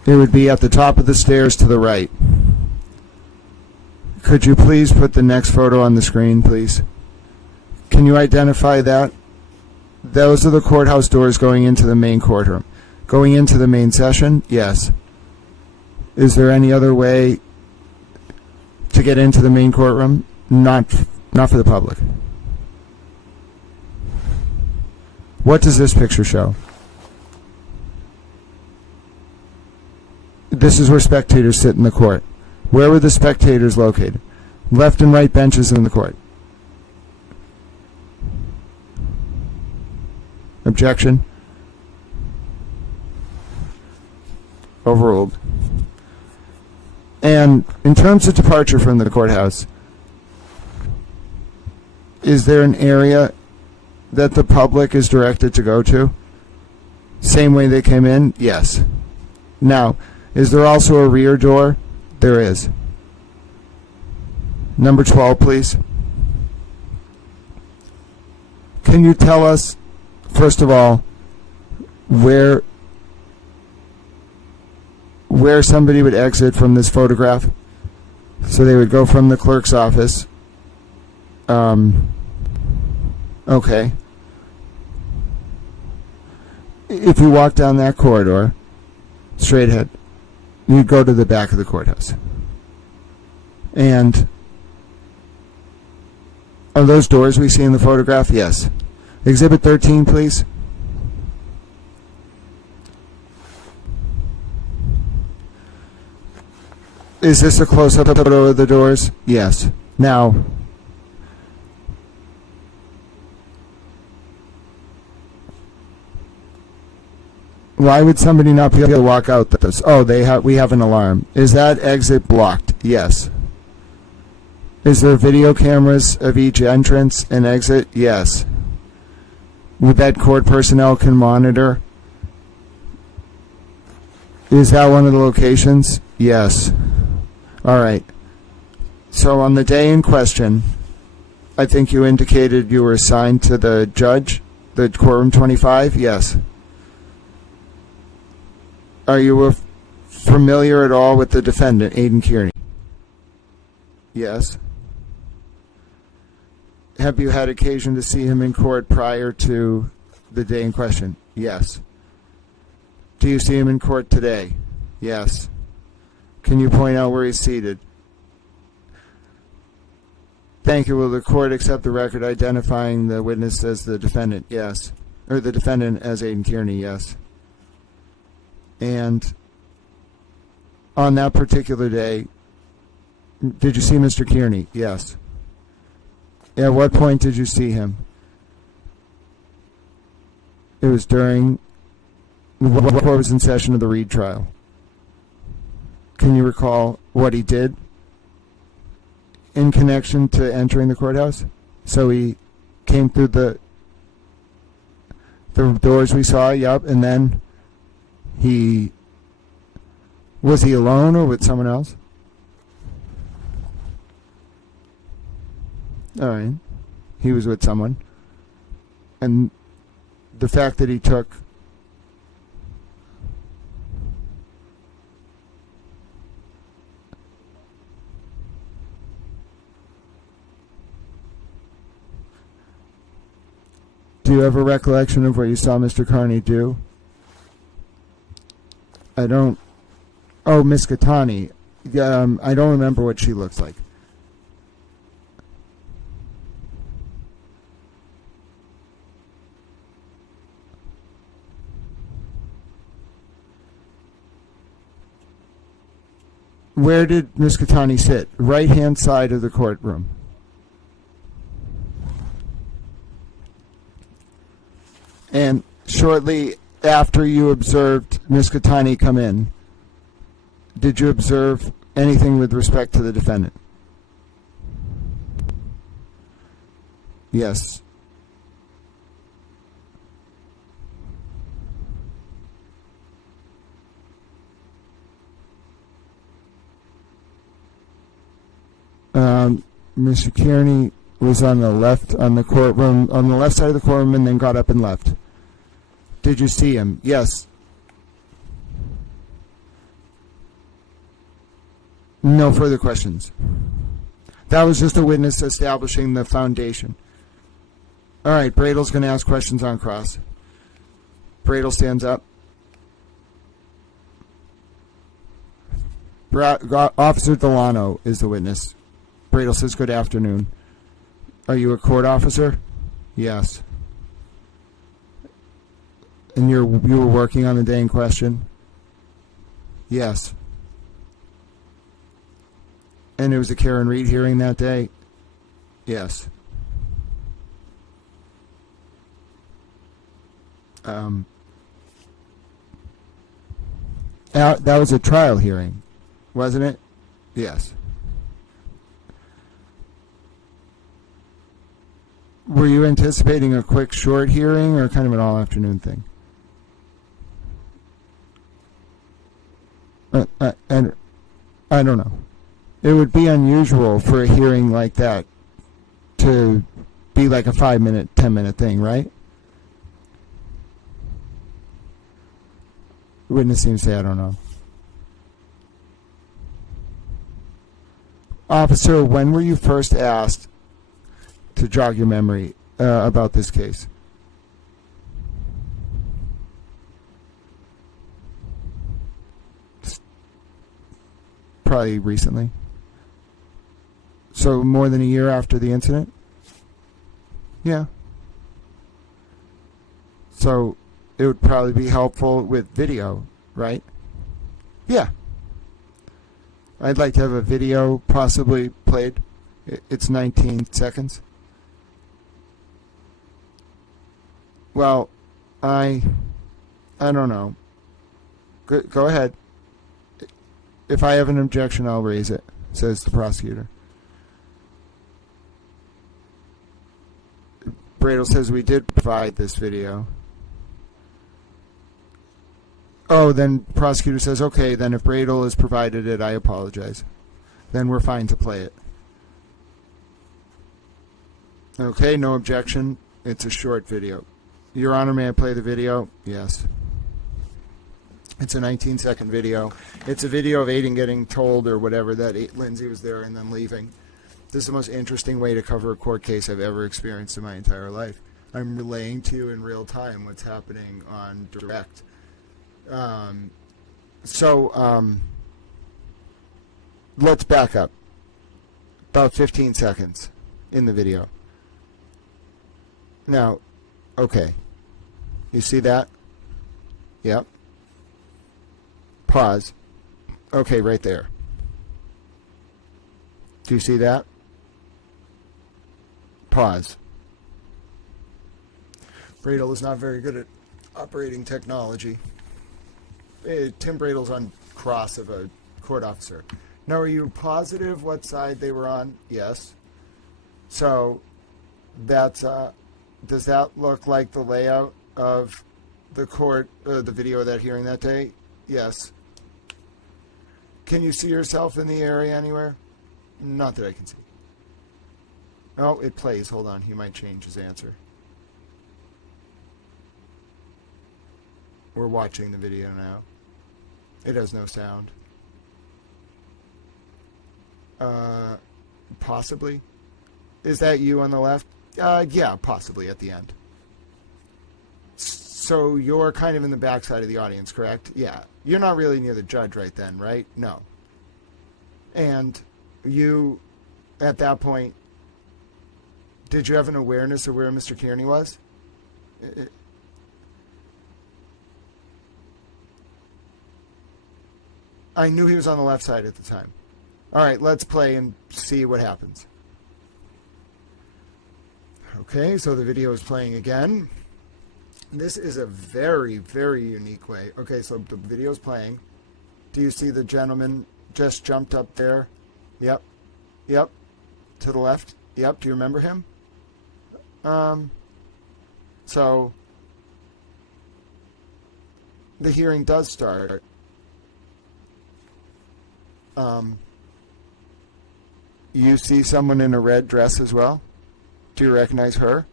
it would be at the top of the stairs to the right. Could you please put the next photo on the screen, please? Can you identify that? Those are the courthouse doors going into the main courtroom. Going into the main session? Yes. Is there any other way to get into the main courtroom? Not for the public. What does this picture show? This is where spectators sit in the court. Where were the spectators located? Left and right benches in the court. Objection? Overruled. And in terms of departure from the courthouse, is there an area that the public is directed to go to? Same way they came in? Yes. Now, is there also a rear door? There is. Number 12, please. Can you tell us, first of all, where somebody would exit from this photograph? So they would go from the clerk's office. Okay. If you walk down that corridor, straight ahead, you'd go to the back of the courthouse. And are those doors we see in the photograph? Yes. Exhibit 13, please. Is this a close-up photo of the doors? Yes. Now, why would somebody not be able to walk out this? Oh, we have an alarm. Is that exit blocked? Yes. Is there video cameras of each entrance and exit? Yes. Would that court personnel can monitor? Is that one of the locations? Yes. All right. So on the day in question, I think you indicated you were assigned to the judge, the courtroom 25? Yes. Are you familiar at all with the defendant, Aidan Kearney? Yes. Have you had occasion to see him in court prior to the day in question? Yes. Do you see him in court today? Yes. Can you point out where he's seated? Thank you. Will the court accept the record identifying the witness as the defendant? Yes. Or the defendant as Aidan Kearney? Yes. And on that particular day, did you see Mr. Kearney? Yes. At what point did you see him? It was during the court was in session of the Reed trial. Can you recall what he did in connection to entering the courthouse? So he came through the doors we saw, yep, and then was he alone or with someone else? All right. He was with someone. And the fact that he took Do you have a recollection of what you saw Mr. Kearney do? I don't. Oh, Miss Gaetani. I don't remember what she looks like. Where did Miss Gaetani sit? Right-hand side of the courtroom. And shortly after you observed Miss Gaetani come in, did you observe anything with respect to the defendant? Yes. Mr. Kearney was on the left, on the left side of the courtroom, and then got up and left. Did you see him? Yes. No further questions. That was just a witness establishing the foundation. All right, Bradle's going to ask questions on cross. Bradle stands up. Officer Delano is the witness. Bradle says, good afternoon. Are you a court officer? Yes. And you were working on the day in question? Yes. And it was a Karen Reed hearing that day? Yes. That was a trial hearing, wasn't it? Yes. Were you anticipating a quick short hearing or kind of an all-afternoon thing? And I don't know. It would be unusual for a hearing like that to be like a 5-minute, 10-minute thing, right? Witness seems to say, I don't know. Officer, when were you first asked to jog your memory about this case? Probably recently. So more than a year after the incident? Yeah. So it would probably be helpful with video, right? Yeah. I'd like to have a video possibly played. It's 19 seconds. Well, I don't know. Go ahead. If I have an objection, I'll raise it, says the prosecutor. Bradle says we did provide this video. Oh, then prosecutor says, okay, then if Bradle has provided it, I apologize. Then we're fine to play it. Okay, no objection. It's a short video. Your Honor, may I play the video? Yes. It's a 19-second video. It's a video of Aidan getting told or whatever that Lindsey was there and then leaving. This is the most interesting way to cover a court case I've ever experienced in my entire life. I'm relaying to you in real time what's happening on direct. Let's back up. About 15 seconds in the video. Now, okay. You see that? Yep. Pause. Okay, right there. Do you see that? Pause. Bradle is not very good at operating technology. Tim Bradle's on cross of a court officer. Now, are you positive what side they were on? Yes. So, that's does that look like the layout of the court, the video of that hearing that day? Yes. Can you see yourself in the area anywhere? Not that I can see. Oh, it plays. Hold on. He might change his answer. We're watching the video now. It has no sound. Possibly. Is that you on the left? Yeah, possibly at the end. So you're kind of in the backside of the audience, correct? Yeah. You're not really near the judge right then, right? No. And you, at that point, did you have an awareness of where Mr. Kearney was? I knew he was on the left side at the time. All right, let's play and see what happens. Okay, so the video is playing again. This is a very, very unique way. Okay, so the video is playing. Do you see the gentleman just jumped up there? Yep. Yep. To the left? Yep. Do you remember him? So the hearing does start. You see someone in a red dress as well? Do you recognize her?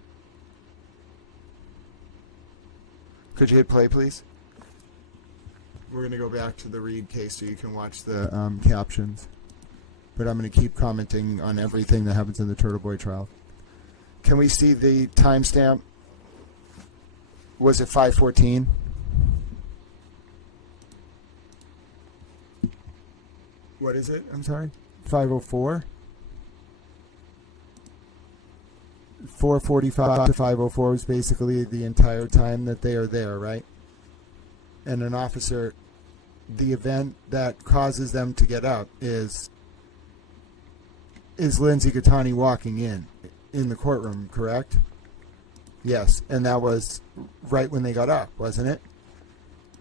Could you hit play, please? We're going to go back to the Reed case so you can watch the captions. But I'm going to keep commenting on everything that happens in the TurtleBoy trial. Can we see the timestamp? Was it 5:14? What is it? I'm sorry? 5:04? 4:45 to 5:04 is basically the entire time that they are there, right? And an officer, the event that causes them to get up is Lindsey Gaetani walking in the courtroom, correct? Yes, and that was right when they got up, wasn't it?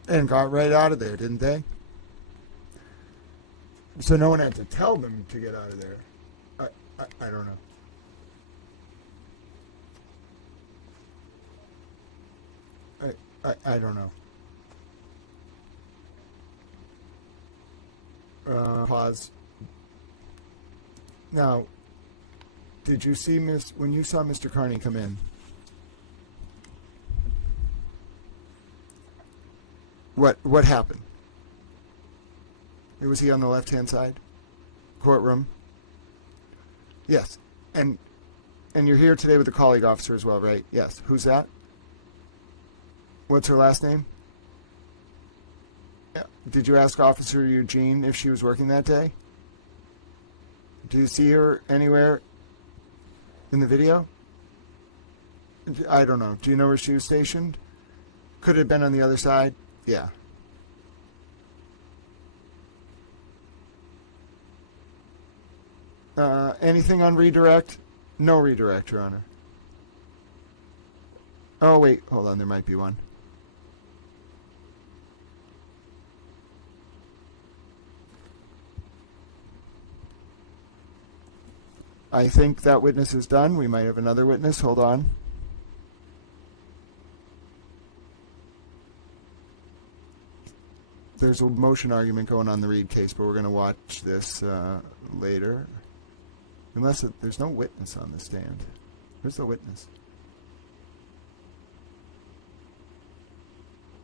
And got right out of there, didn't they? So no one had to tell them to get out of there. I don't know. I don't know. Pause. Now, did you see when you saw Mr. Kearney come in? What happened? Was he on the left-hand side? Courtroom? Yes. And you're here today with a colleague officer as well, right? Yes. Who's that? What's her last name? Yeah. Did you ask Officer Eugene if she was working that day? Do you see her anywhere in the video? I don't know. Do you know where she was stationed? Could it have been on the other side? Yeah. Anything on redirect? No redirect, Your Honor. Oh, wait. Hold on. There might be one. I think that witness is done. We might have another witness. Hold on. There's a motion argument going on in the Reed case, but we're going to watch this later. Unless there's no witness on the stand. Where's the witness?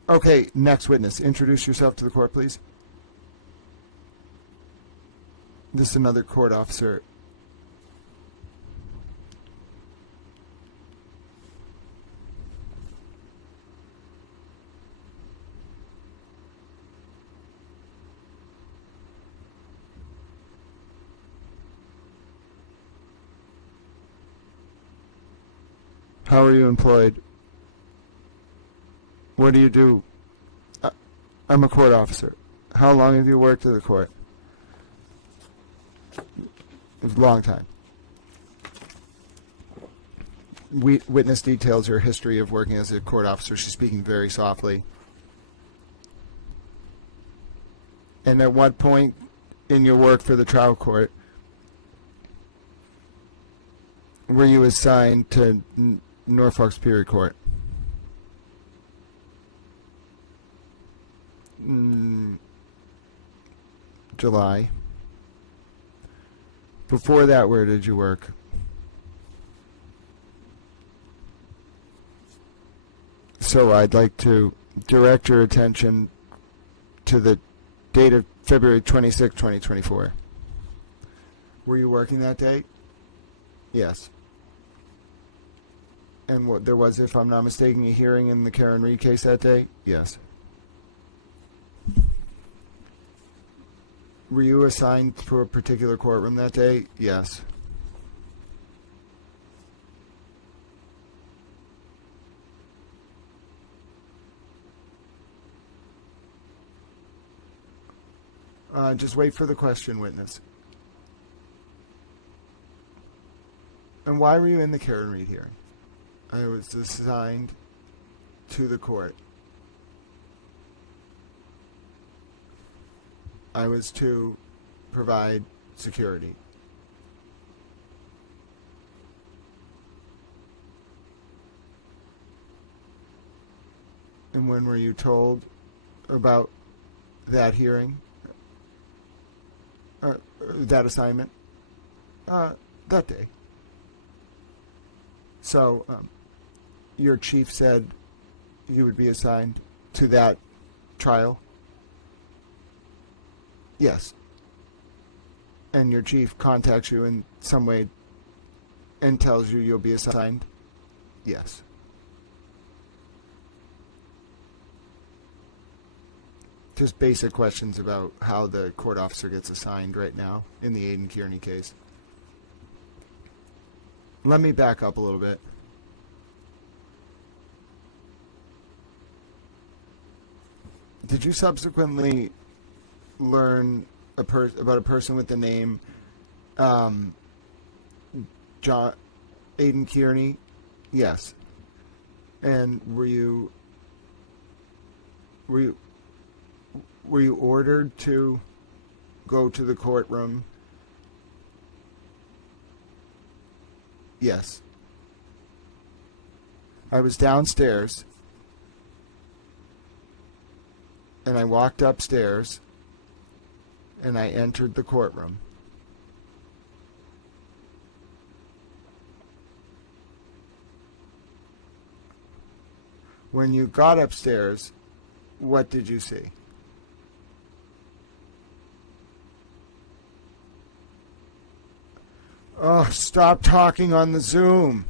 Okay, next witness. Introduce yourself to the court, please. This is another court officer. How are you employed? What do you do? I'm a court officer. How long have you worked at the court? A long time. Witness details her history of working as a court officer. She's speaking very softly. And at what point in your work for the trial court were you assigned to Norfolk Superior Court? July. Before that, where did you work? So I'd like to direct your attention to the date of February 26, 2024. Were you working that day? Yes. And what there was, if I'm not mistaken, a hearing in the Karen Reed case that day? Yes. Were you assigned to a particular courtroom that day? Yes. Just wait for the question, witness. And why were you in the Karen Reed hearing? I was assigned to the court. I was to provide security. And when were you told about that hearing? That assignment? That day. So, your chief said you would be assigned to that trial? Yes. And your chief contacts you in some way and tells you you'll be assigned? Yes. Just basic questions about how the court officer gets assigned right now in the Aidan Kearney case. Let me back up a little bit. Did you subsequently learn about a person with the name Aidan Kearney? Yes. And were you ordered to go to the courtroom? Yes. I was downstairs, and I walked upstairs, and I entered the courtroom. When you got upstairs, what did you see? Oh, stop talking on the Zoom.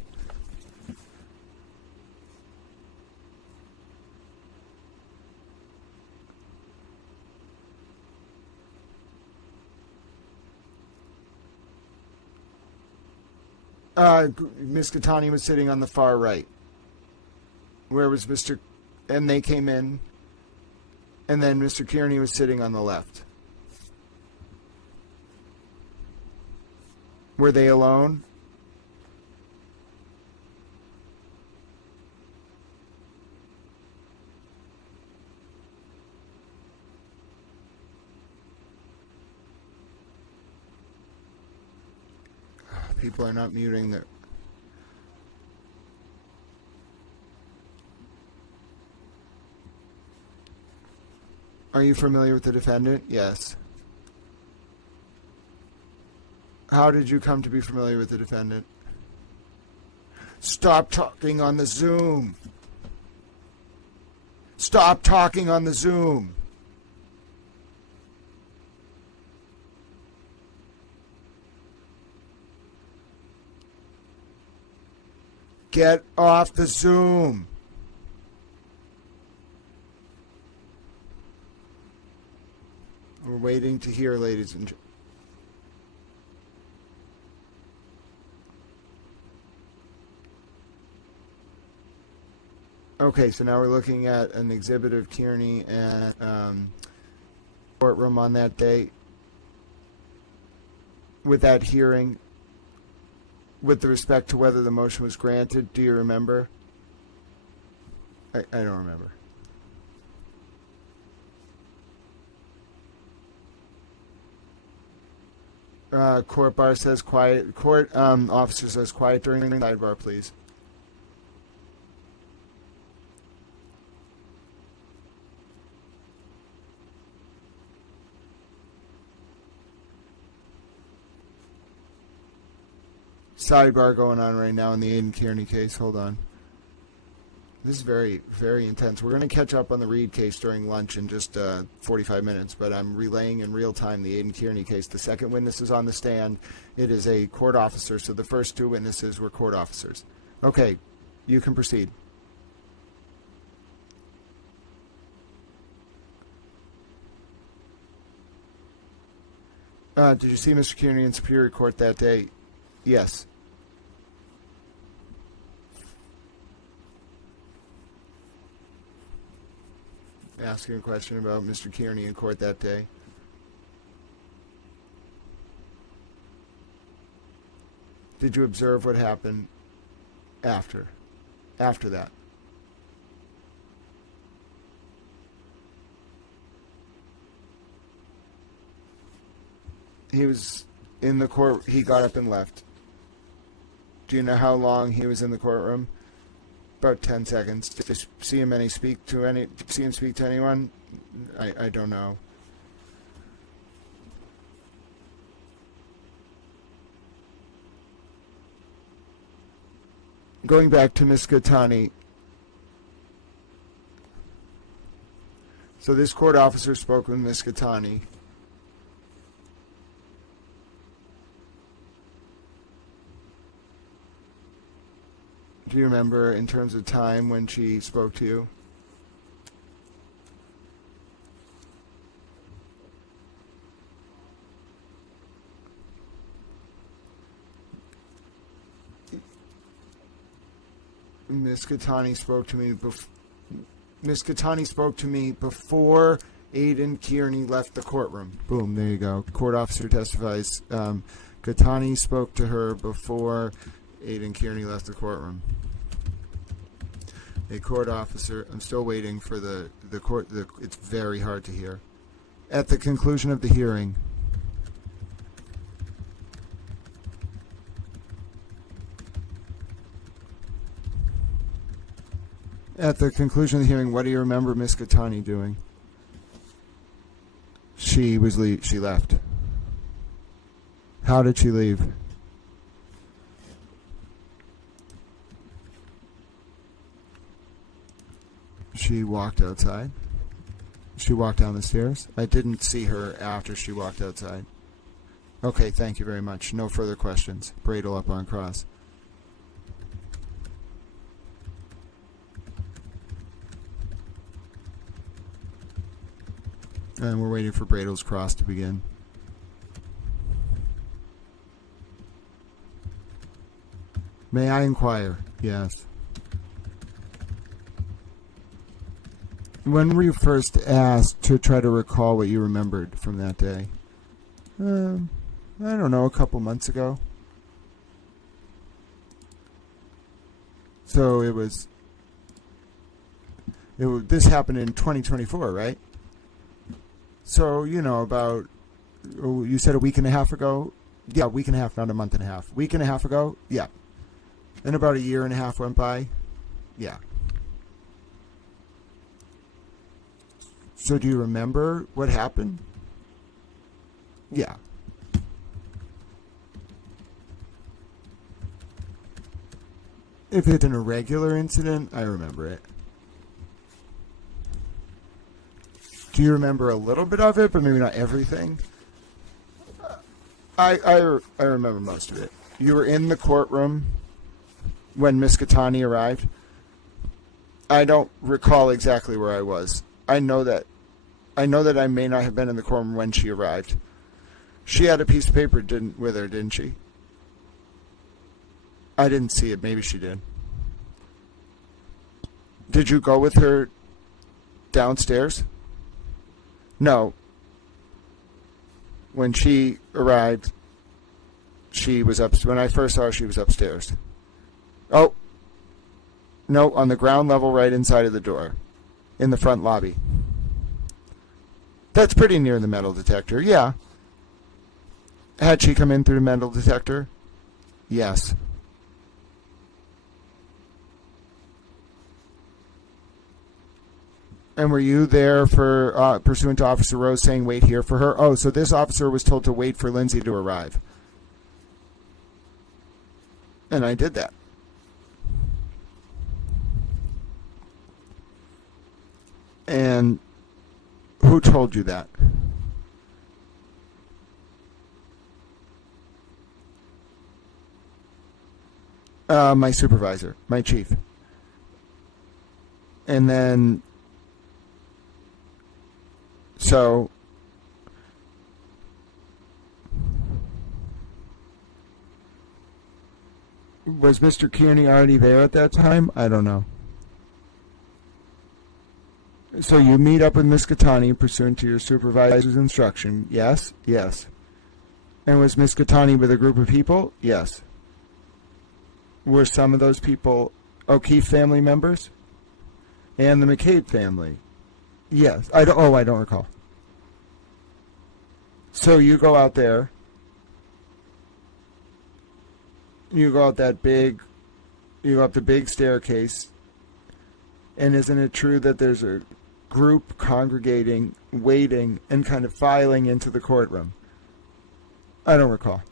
Miss Gaetani was sitting on the far right. Where was Mr. And they came in, and then Mr. Kearney was sitting on the left. Were they alone? People are not muting their... Are you familiar with the defendant? Yes. How did you come to be familiar with the defendant? Stop talking on the Zoom. Stop talking on the Zoom. Get off the Zoom. We're waiting to hear, ladies and gentlemen. Okay, so now we're looking at an exhibit of Kearney and courtroom on that day with that hearing with respect to whether the motion was granted? Do you remember? I don't remember. Court bar says quiet. Court officer says quiet during the sidebar, please. Sidebar going on right now in the Aidan Kearney case. Hold on. This is very, very intense. We're going to catch up on the Reed case during lunch in just 45 minutes, but I'm relaying in real time the Aidan Kearney case. The second witness is on the stand. It is a court officer, so the first two witnesses were court officers. Okay, you can proceed. Did you see Mr. Kearney in Superior Court that day? Yes. Asking a question about Mr. Kearney in court that day. Did you observe what happened after that? He was in the court. He got up and left. Do you know how long he was in the courtroom? About 10 seconds. Did you see him speak to anyone? I don't know. Going back to Ms. Gaetani. So this court officer spoke with Ms. Gaetani. Do you remember in terms of time when she spoke to you? Ms. Gaetani spoke to me before Aidan Kearney left the courtroom. Boom, there you go. Court officer testifies. Gaetani spoke to her before Aidan Kearney left the courtroom. A court officer, I'm still waiting for the court, it's very hard to hear. At the conclusion of the hearing, what do you remember Miss Gaetani doing? She left. How did she leave? She walked outside. She walked down the stairs. I didn't see her after she walked outside. Okay, thank you very much. No further questions. Bradel up on cross. And we're waiting for Bradel's cross to begin. May I inquire? Yes. When were you first asked to try to recall what you remembered from that day? I don't know, a couple months ago. So this happened in 2024, right? So, about, you said a week and a half ago? Yeah, a week and a half, not a month and a half. Week and a half ago? Yeah. And about a year and a half went by? Yeah. So do you remember what happened? Yeah. If it's an irregular incident, I remember it. Do you remember a little bit of it, but maybe not everything? I remember most of it. You were in the courtroom when Miss Gaetani arrived. I don't recall exactly where I was. I know that I may not have been in the courtroom when she arrived. She had a piece of paper with her, didn't she? I didn't see it. Maybe she did. Did you go with her downstairs? No. When she arrived, she was up. When I first saw her, she was upstairs. Oh, no, on the ground level right inside of the door, in the front lobby. That's pretty near the metal detector, yeah. Had she come in through the metal detector? Yes. And were you there for, pursuant to Officer Rose saying wait here for her? Oh, so this officer was told to wait for Lindsey to arrive. And I did that. And who told you that? My supervisor, my chief. And then, so, was Mr. Kearney already there at that time? I don't know. So you meet up with Ms. Gaetani pursuant to your supervisor's instruction. Yes? Yes. And was Ms. Gaetani with a group of people? Yes. Were some of those people O'Keefe family members? And the McCabe family? Yes. I don't recall. So you go out there. You go out you go up the big staircase. And isn't it true that there's a group congregating, waiting, and kind of filing into the courtroom? I don't recall.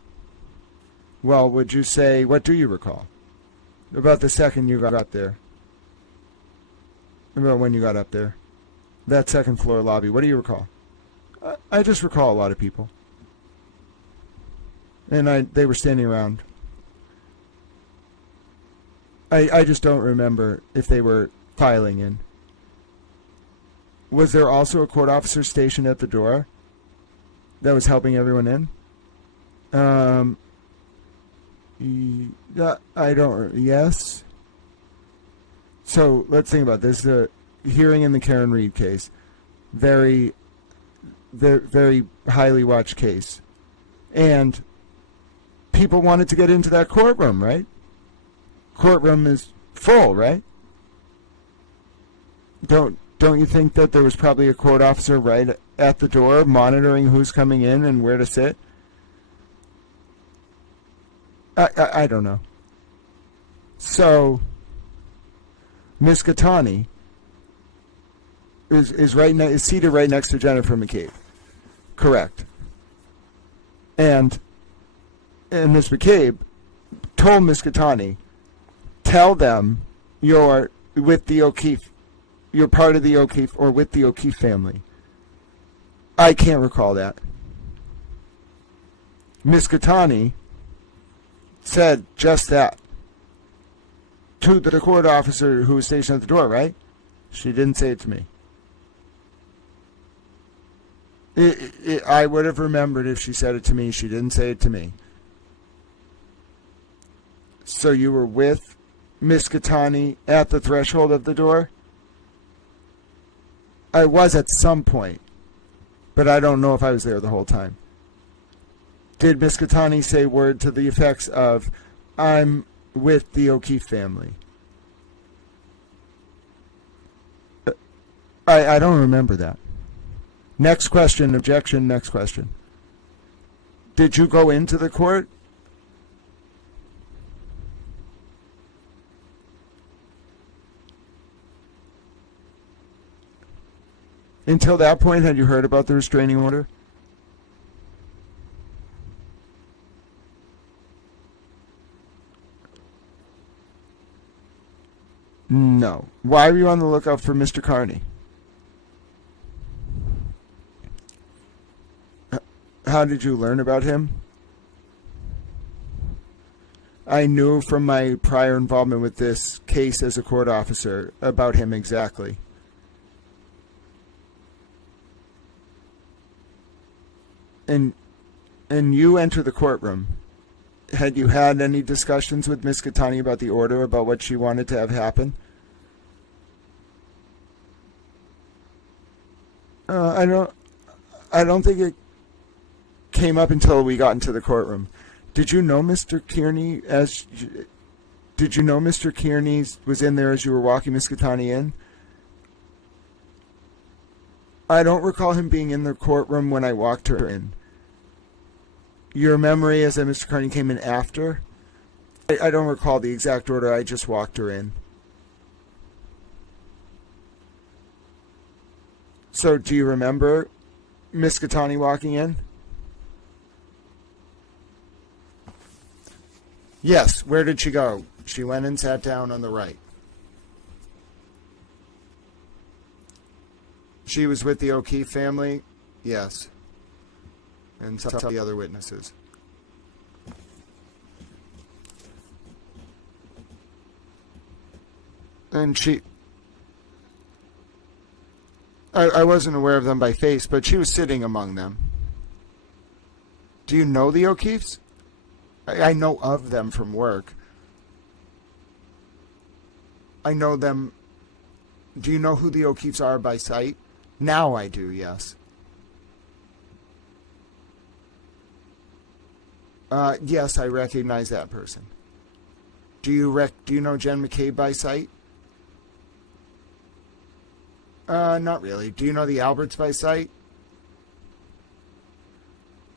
Well, would you say, what do you recall? About the second you got up there. About when you got up there. That second floor lobby. What do you recall? I just recall a lot of people. And they were standing around. I just don't remember if they were filing in. Was there also a court officer stationed at the door that was helping everyone in? I don't. Yes. So let's think about this. The hearing in the Karen Reed case, very highly watched case, and people wanted to get into that courtroom, right? Courtroom is full, right? Don't you think that there was probably a court officer right at the door monitoring who's coming in and where to sit? I don't know. So, Miss Gaetani is seated right next to Jennifer McCabe. Correct. And Miss McCabe told Miss Gaetani, tell them you're with the O'Keefe. You're part of the O'Keefe or with the O'Keefe family. I can't recall that. Miss Gaetani said just that to the court officer who was stationed at the door, right? She didn't say it to me. I would have remembered if she said it to me. She didn't say it to me. So you were with Miss Gaetani at the threshold of the door? I was at some point, but I don't know if I was there the whole time. Did Miss Gaetani say word to the effects of, I'm with the O'Keefe family? I don't remember that. Next question, objection, next question. Did you go into the court? Until that point, had you heard about the restraining order? No. Why were you on the lookout for Mr. Kearney? How did you learn about him? I knew from my prior involvement with this case as a court officer about him exactly. And you enter the courtroom. Had you had any discussions with Miss Gaetani about the order, about what she wanted to have happen? I don't think it came up until we got into the courtroom. Did you know Mr. Kearney Did you know Mr. Kearney was in there as you were walking Miss Gaetani in? I don't recall him being in the courtroom when I walked her in. Your memory is that Mr. Kearney came in after? I don't recall the exact order. I just walked her in. So, do you remember Miss Gaetani walking in? Yes. Where did she go? She went and sat down on the right. She was with the O'Keefe family? Yes. And some of the other witnesses. And I wasn't aware of them by face, but she was sitting among them. Do you know the O'Keefes? I know of them from work. I know them. Do you know who the O'Keefes are by sight? Now I do, yes. Yes, I recognize that person. Do you know Jen McCabe by sight? Not really. Do you know the Alberts by sight?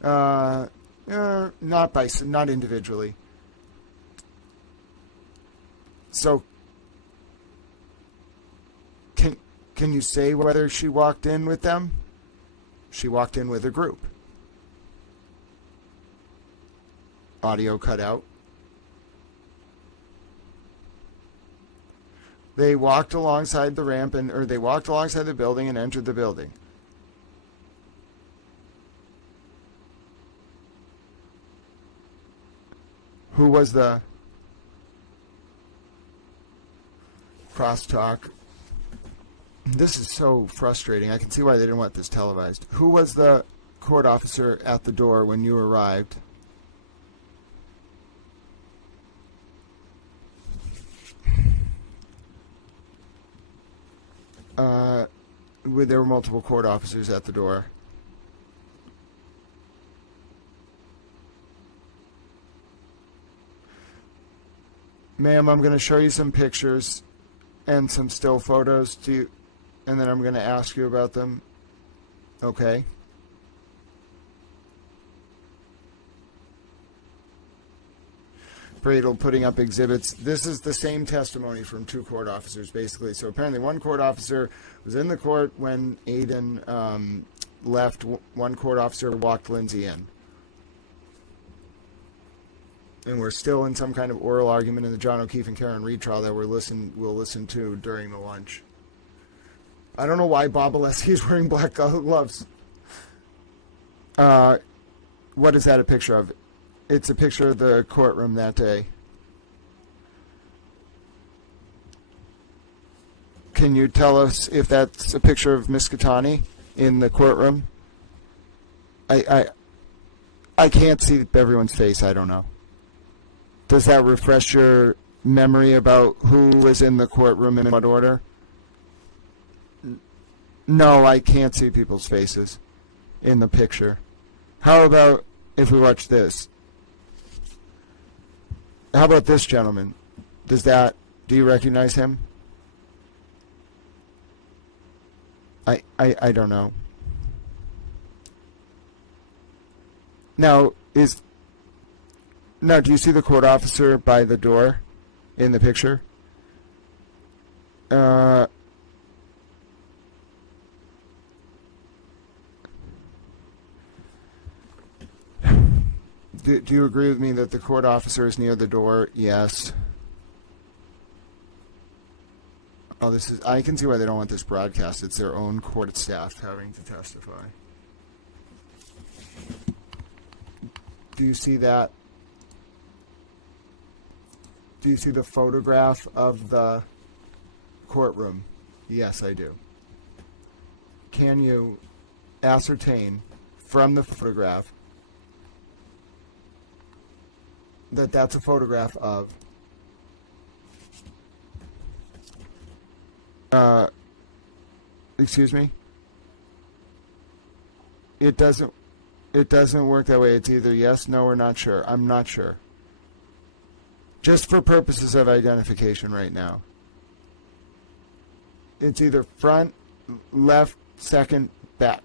Not individually. So, can you say whether she walked in with them? She walked in with a group. Audio cut out. They walked alongside the ramp or they walked alongside the building and entered the building. Who was the crosstalk? This is so frustrating. I can see why they didn't want this televised. Who was the court officer at the door when you arrived? There were multiple court officers at the door. Ma'am, I'm going to show you some pictures and some still photos to you, and then I'm going to ask you about them. Okay? Bradel putting up exhibits. This is the same testimony from two court officers, basically. So apparently one court officer was in the court when Aidan left. One court officer walked Lindsey in. And we're still in some kind of oral argument in the John O'Keefe and Karen Reed trial that we'll listen to during the lunch. I don't know why Bob Oleski is wearing black gloves. What is that a picture of? It's a picture of the courtroom that day. Can you tell us if that's a picture of Miss Gaetani in the courtroom? I can't see everyone's face. I don't know. Does that refresh your memory about who was in the courtroom and in what order? No, I can't see people's faces in the picture. How about if we watch this? How about this gentleman? Do you recognize him? I don't know. Now, do you see the court officer by the door in the picture? Do you agree with me that the court officer is near the door? Yes. Oh, I can see why they don't want this broadcast. It's their own court staff having to testify. Do you see that? Do you see the photograph of the courtroom? Yes, I do. Can you ascertain from the photograph that that's a photograph of excuse me? It doesn't. It doesn't work that way. It's either yes, no, or not sure. I'm not sure. Just for purposes of identification right now. It's either front, left, second, back.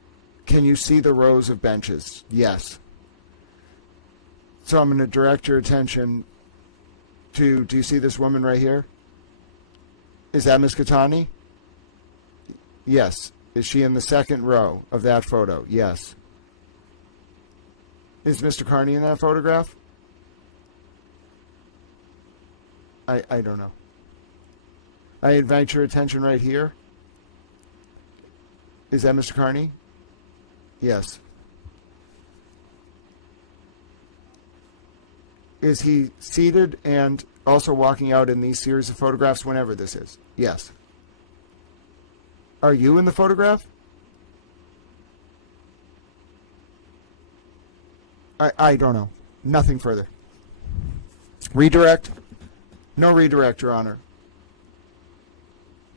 Can you see the rows of benches? Yes. So I'm going to direct your attention to, do you see this woman right here? Is that Miss Gaetani? Yes. Is she in the second row of that photo? Yes. Is Mr. Kearney in that photograph? I don't know. I invite your attention right here. Is that Mr. Kearney? Yes. Is he seated and also walking out in these series of photographs whenever this is? Yes. Are you in the photograph? I don't know. Nothing further. Redirect? No redirect, Your Honor.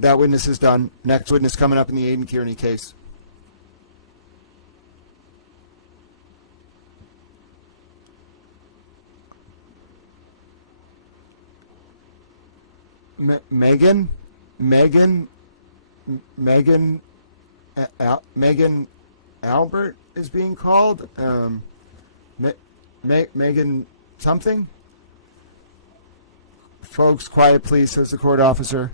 That witness is done. Next witness coming up in the Aidan Kearney case. Megan Albert is being called. Megan something. Folks, quiet please, says the court officer.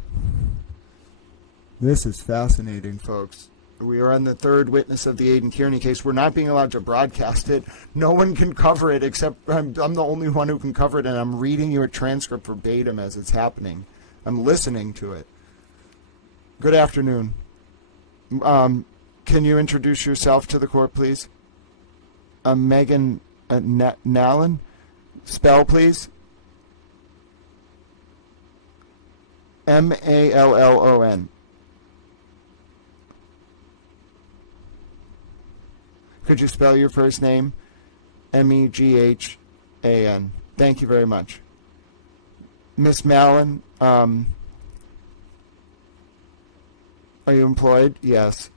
This is fascinating, folks. We are on the third witness of the Aidan Kearney case. We're not being allowed to broadcast it. No one can cover it except I'm the only one who can cover it, and I'm reading you a transcript verbatim as it's happening. I'm listening to it. Good afternoon. Can you introduce yourself to the court, please? Megan Nallon. Spell, please. Mallon. Could you spell your first name? Meghan. Thank you very much. Miss Mallon, are you employed? Yes.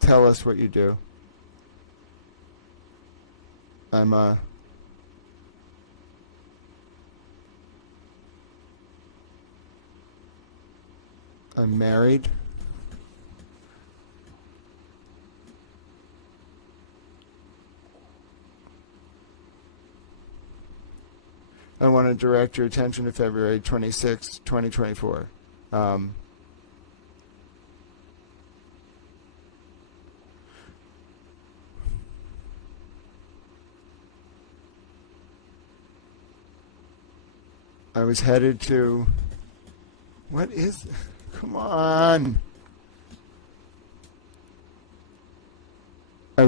Tell us what you do. I'm married. I want to direct your attention to February 26, 2024. I was headed to... What is... Come on. I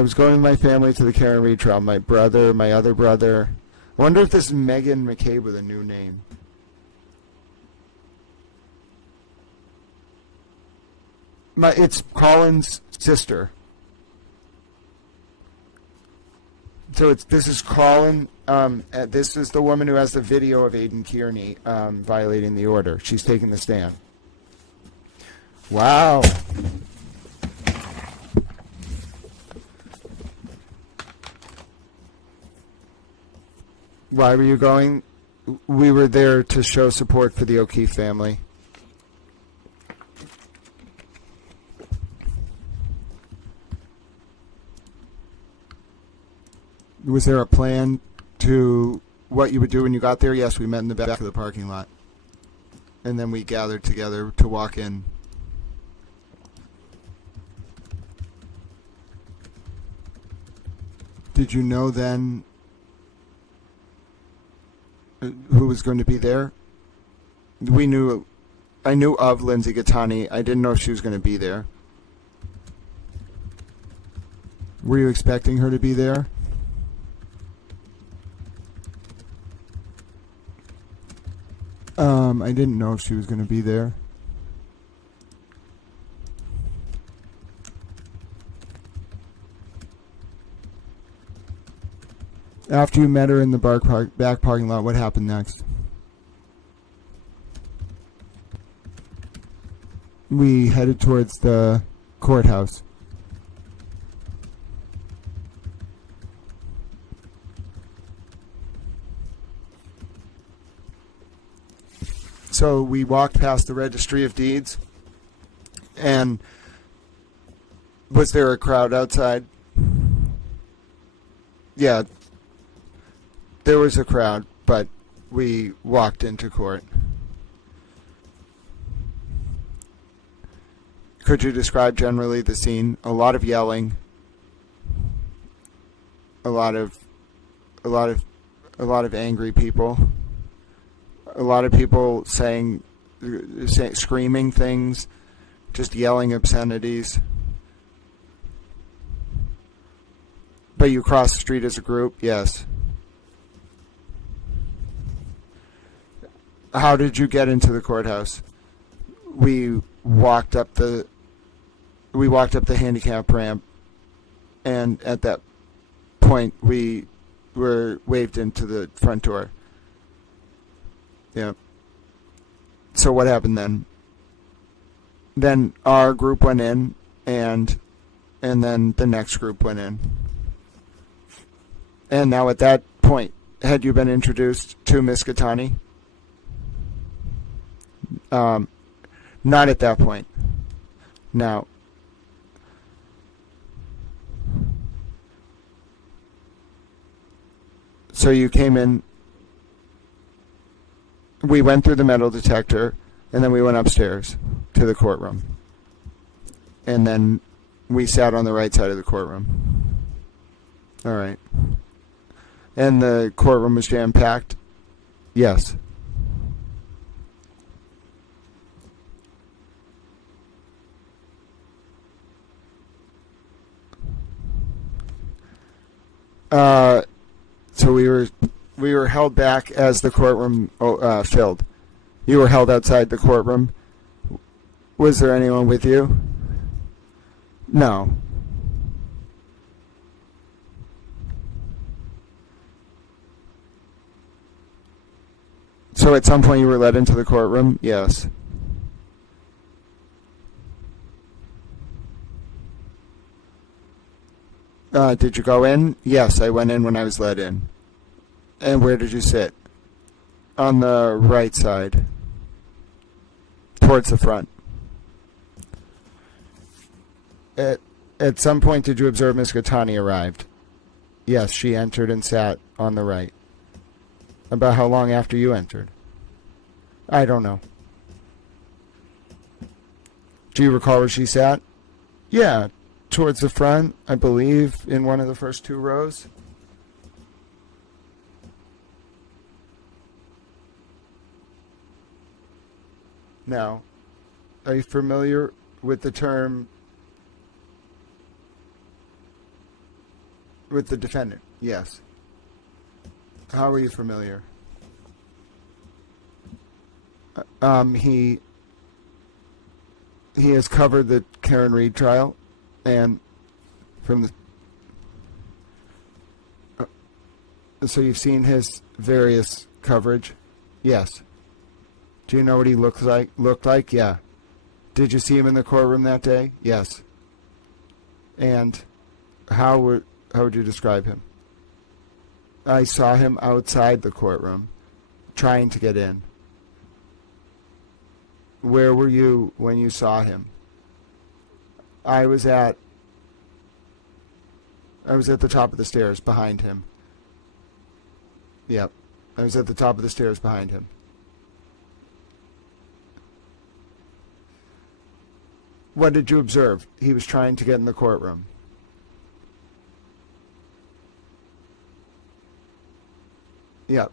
was going with my family to the Karen Reed trial. My brother, my other brother. I wonder if this is Megan McCabe with a new name. It's Colin's sister. So this is Colin. This is the woman who has the video of Aidan Kearney violating the order. She's taking the stand. Wow. Why were you going? We were there to show support for the O'Keefe family. Was there a plan to what you would do when you got there? Yes, we met in the back of the parking lot. And then we gathered together to walk in. Did you know then who was going to be there? I knew of Lindsey Gaetani. I didn't know if she was going to be there. Were you expecting her to be there? I didn't know if she was going to be there. After you met her in the back parking lot, what happened next? We headed towards the courthouse. So we walked past the Registry of Deeds, and was there a crowd outside? Yeah, there was a crowd, but we walked into court. Could you describe generally the scene? A lot of yelling, a lot of angry people, a lot of people screaming things, just yelling obscenities. But you crossed the street as a group, yes. How did you get into the courthouse? We walked up the handicap ramp, and at that point we were waved into the front door. Yeah. So what happened then? Then our group went in, and then the next group went in. And now at that point, had you been introduced to Miss Gaetani? Not at that point. Now, so you came in, we went through the metal detector, and then we went upstairs to the courtroom. And then we sat on the right side of the courtroom. All right. And the courtroom was jam-packed? Yes. So we were held back as the courtroom filled. You were held outside the courtroom. Was there anyone with you? No. So at some point you were led into the courtroom? Yes. Did you go in? Yes, I went in when I was led in. And where did you sit? On the right side. Towards the front. At some point did you observe Miss Gaetani arrived? Yes, she entered and sat on the right. About how long after you entered? I don't know. Do you recall where she sat? Yeah, towards the front, I believe, in one of the first two rows. Now, are you familiar with the term with the defendant? Yes. How are you familiar? He has covered the Karen Reed trial, and from the so you've seen his various coverage? Yes. Do you know what he looked like? Yeah. Did you see him in the courtroom that day? Yes. And how would you describe him? I saw him outside the courtroom, trying to get in. Where were you when you saw him? I was at the top of the stairs behind him. Yep. I was at the top of the stairs behind him. What did you observe? He was trying to get in the courtroom. Yep.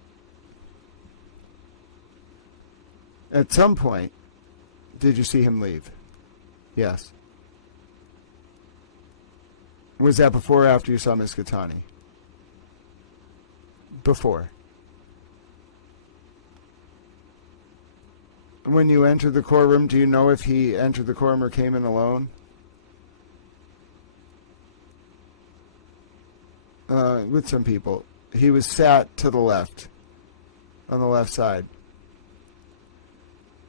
At some point, did you see him leave? Yes. Was that before or after you saw Miss Gaetani? Before. When you entered the courtroom, do you know if he entered the courtroom or came in alone? With some people. He was sat to the left, on the left side.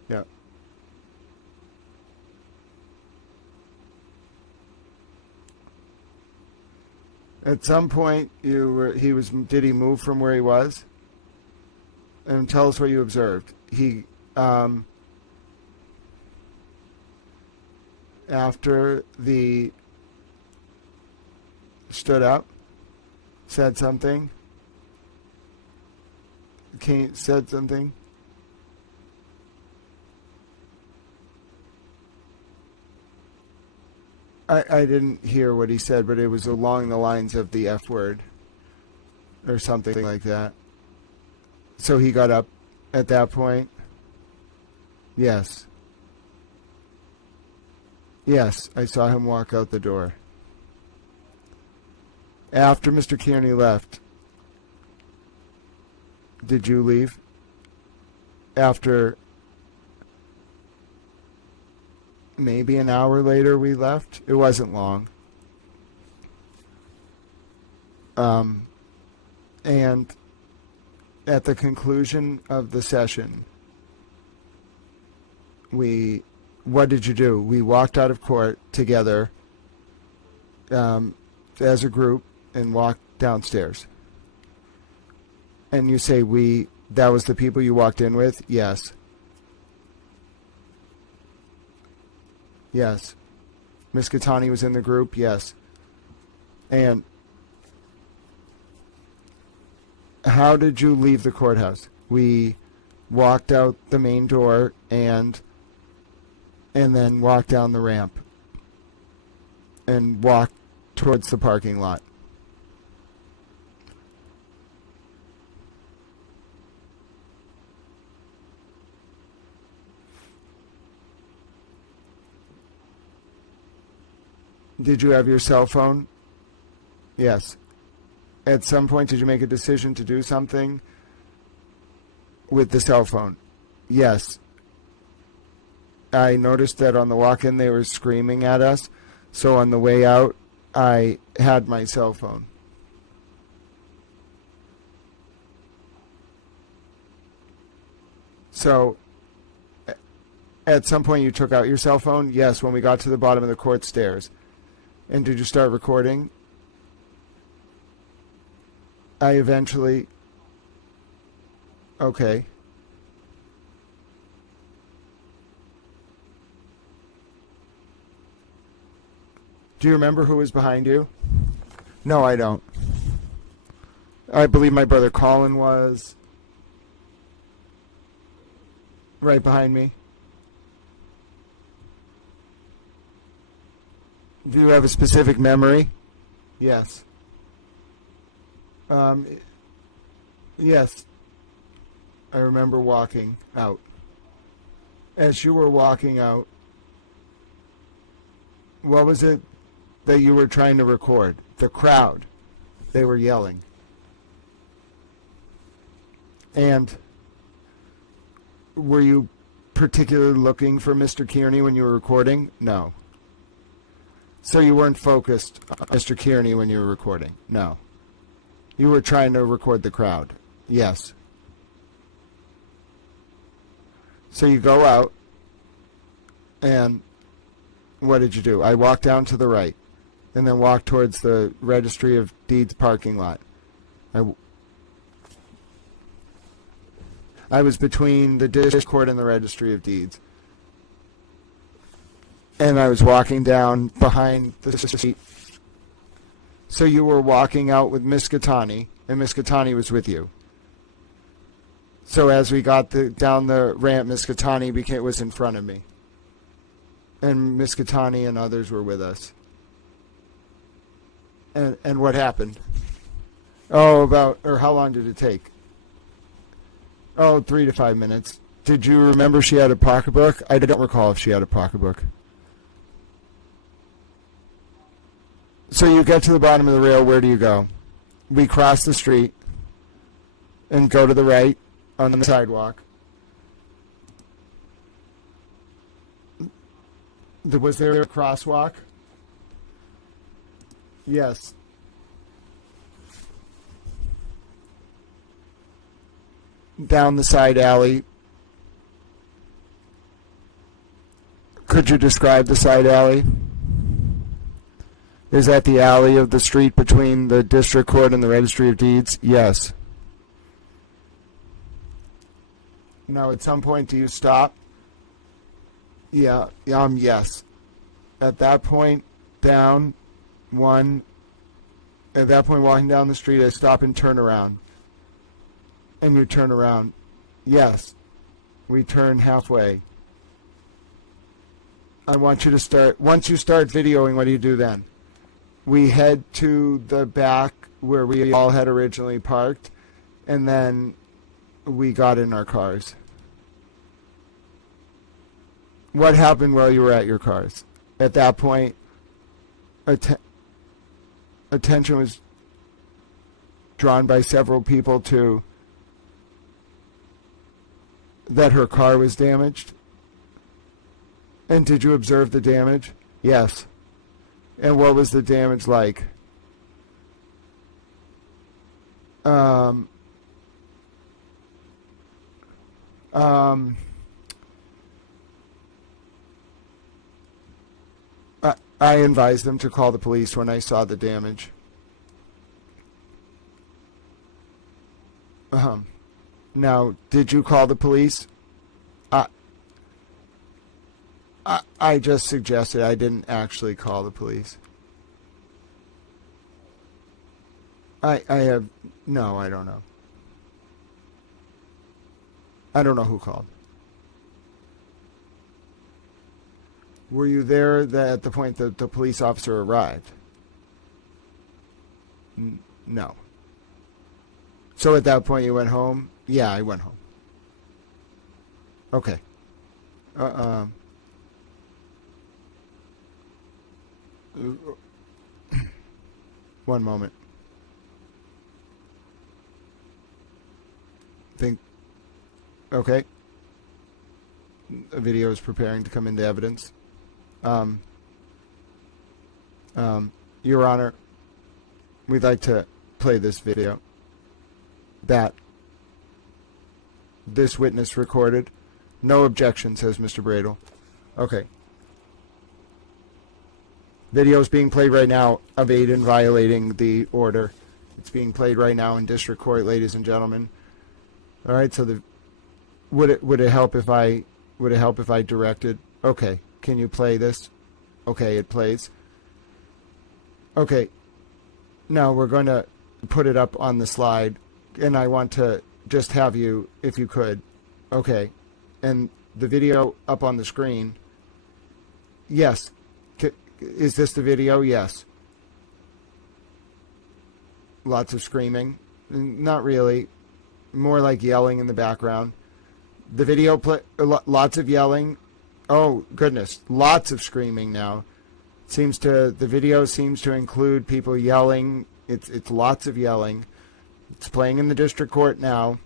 Yeah. At some point, did he move from where he was? And tell us what you observed. He, after the stood up, said something, said something. I didn't hear what he said, but it was along the lines of the F word or something like that. So he got up at that point? Yes. Yes, I saw him walk out the door. After Mr. Kearney left, did you leave? After maybe an hour later we left. It wasn't long. And at the conclusion of the session, what did you do? We walked out of court together as a group and walked downstairs. And you say that was the people you walked in with? Yes. Yes. Miss Gaetani was in the group? Yes. And how did you leave the courthouse? We walked out the main door and then walked down the ramp and walked towards the parking lot. Did you have your cell phone? Yes. At some point, did you make a decision to do something with the cell phone? Yes. I noticed that on the walk-in they were screaming at us, so on the way out, I had my cell phone. So, at some point you took out your cell phone? Yes, when we got to the bottom of the court stairs. And did you start recording? I eventually... Okay. Do you remember who was behind you? No, I don't. I believe my brother Colin was right behind me. Do you have a specific memory? Yes. Yes. I remember walking out. As you were walking out, what was it that you were trying to record? The crowd. They were yelling. And were you particularly looking for Mr. Kearney when you were recording? No. So you weren't focused on Mr. Kearney when you were recording? No. You were trying to record the crowd? Yes. So you go out, and what did you do? I walked down to the right, and then walked towards the Registry of Deeds parking lot. I was between the District Court and the Registry of Deeds. And I was walking down behind the street. So you were walking out with Miss Gaetani, and Miss Gaetani was with you. So as we got down the ramp, Miss Gaetani was in front of me. And Miss Gaetani and others were with us. And what happened? How long did it take? 3 to 5 minutes. Did you remember she had a pocketbook? I don't recall if she had a pocketbook. So you get to the bottom of the rail, where do you go? We cross the street and go to the right on the sidewalk. Was there a crosswalk? Yes. Down the side alley. Could you describe the side alley? Is that the alley of the street between the district court and the registry of deeds? Yes. Now, at some point, do you stop? Yeah, yes. At that point, walking down the street, I stop and turn around. And you turn around. Yes. We turn halfway. I want you to start, once you start videoing, what do you do then? We head to the back where we all had originally parked, and then we got in our cars. What happened while you were at your cars? At that point, attention was drawn by several people to that her car was damaged. And did you observe the damage? Yes. And what was the damage like? I advised them to call the police when I saw the damage. Now, did you call the police? I just suggested. I didn't actually call the police. I have, no, I don't know. I don't know who called. Were you there at the point that the police officer arrived? No. So at that point you went home? Yeah, I went home. Okay. One moment. Okay. A video is preparing to come into evidence. Your Honor, we'd like to play this video that this witness recorded. No objection, says Mr. Bradle. Okay. Video is being played right now of Aidan violating the order. It's being played right now in district court, ladies and gentlemen. All right. So would it help if I directed? Okay. Can you play this? Okay, it plays. Okay. Now we're going to put it up on the slide, and I want to just have you, if you could. Okay. And the video up on the screen. Yes. Is this the video? Yes. Lots of screaming. Not really. More like yelling in the background. The video lots of yelling. Oh, goodness. Lots of screaming now. The video seems to include people yelling. It's lots of yelling. It's playing in the district court now.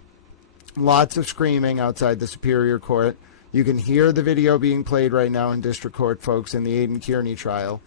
Lots of screaming outside the Superior Court. You can hear the video being played right now in district court, folks, in the Aidan Kearney trial.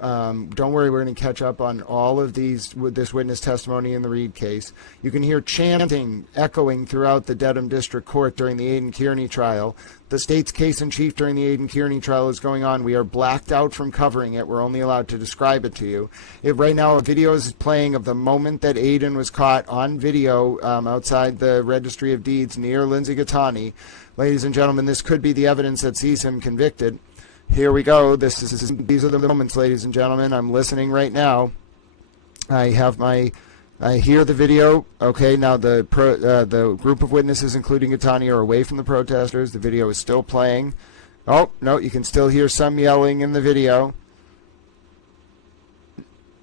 Don't worry, we're going to catch up on all of this witness testimony in the Reed case. You can hear chanting echoing throughout the Dedham District Court during the Aidan Kearney trial. The state's case in chief during the Aidan Kearney trial is going on. We are blacked out from covering it. We're only allowed to describe it to you. Right now, a video is playing of the moment that Aidan was caught on video outside the Registry of Deeds near Lindsey Gaetani. Ladies and gentlemen, this could be the evidence that sees him convicted. Here we go. These are the moments, ladies and gentlemen. I'm listening right now. I hear the video. Okay, now the group of witnesses, including Gaetani, are away from the protesters. The video is still playing. Oh, no, you can still hear some yelling in the video.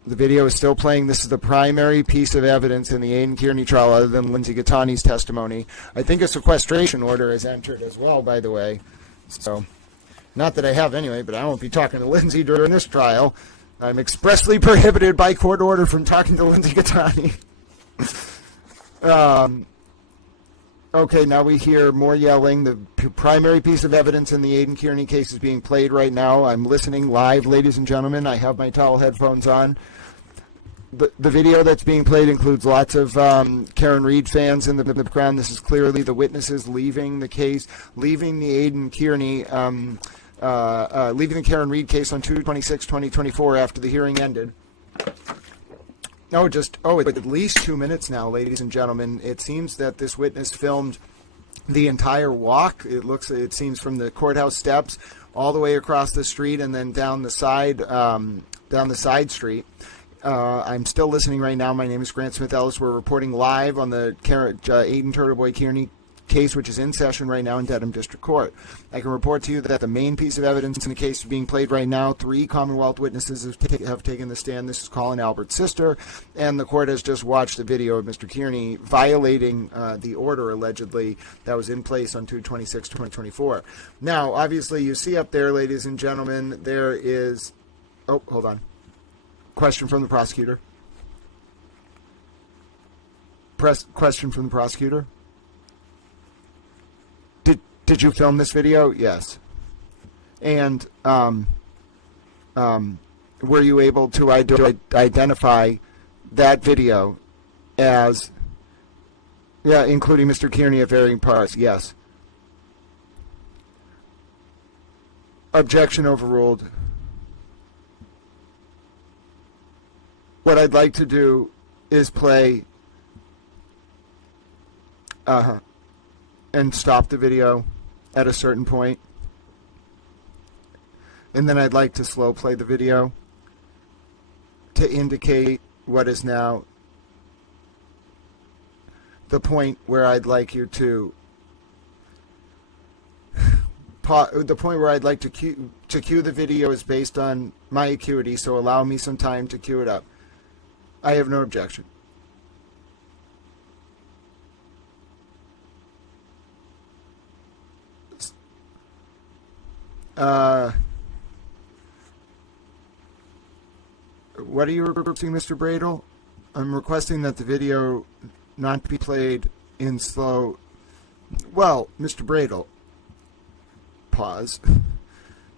The video is still playing. This is the primary piece of evidence in the Aidan Kearney trial other than Lindsey Gaetani's testimony. I think a sequestration order is entered as well, by the way. So, not that I have anyway, but I won't be talking to Lindsey during this trial. I'm expressly prohibited by court order from talking to Lindsey Gaetani. Okay, now we hear more yelling. The primary piece of evidence in the Aidan Kearney case is being played right now. I'm listening live, ladies and gentlemen. I have my towel headphones on. The video that's being played includes lots of Karen Reed fans in the background. This is clearly the witnesses leaving the case, leaving the Aidan Kearney leaving the Karen Reed case on 2/26/2024 after the hearing ended. It's at least 2 minutes now, ladies and gentlemen. It seems that this witness filmed the entire walk. It seems from the courthouse steps all the way across the street and then down the side street. I'm still listening right now. My name is Grant Smith Ellis. We're reporting live on the Aidan TurtleBoy Kearney case, which is in session right now in Dedham District Court. I can report to you that the main piece of evidence in the case is being played right now. 3 Commonwealth witnesses have taken the stand. This is Colin Albert's sister, and the court has just watched a video of Mr. Kearney violating the order, allegedly, that was in place on 2/26/2024. Now, obviously, you see up there, ladies and gentlemen, there is... Oh, hold on. Question from the prosecutor. Question from the prosecutor. Did you film this video? Yes. And were you able to identify that video as, including Mr. Kearney at varying parts? Yes. Objection overruled. What I'd like to do is play and stop the video at a certain point. And then I'd like to slow play the video to indicate what is now the point where I'd like you to the point where I'd like to cue the video is based on my acuity, so allow me some time to cue it up. I have no objection. What are you requesting, Mr. Bradle? I'm requesting that the video not be played in slow... Well, Mr. Bradle, pause.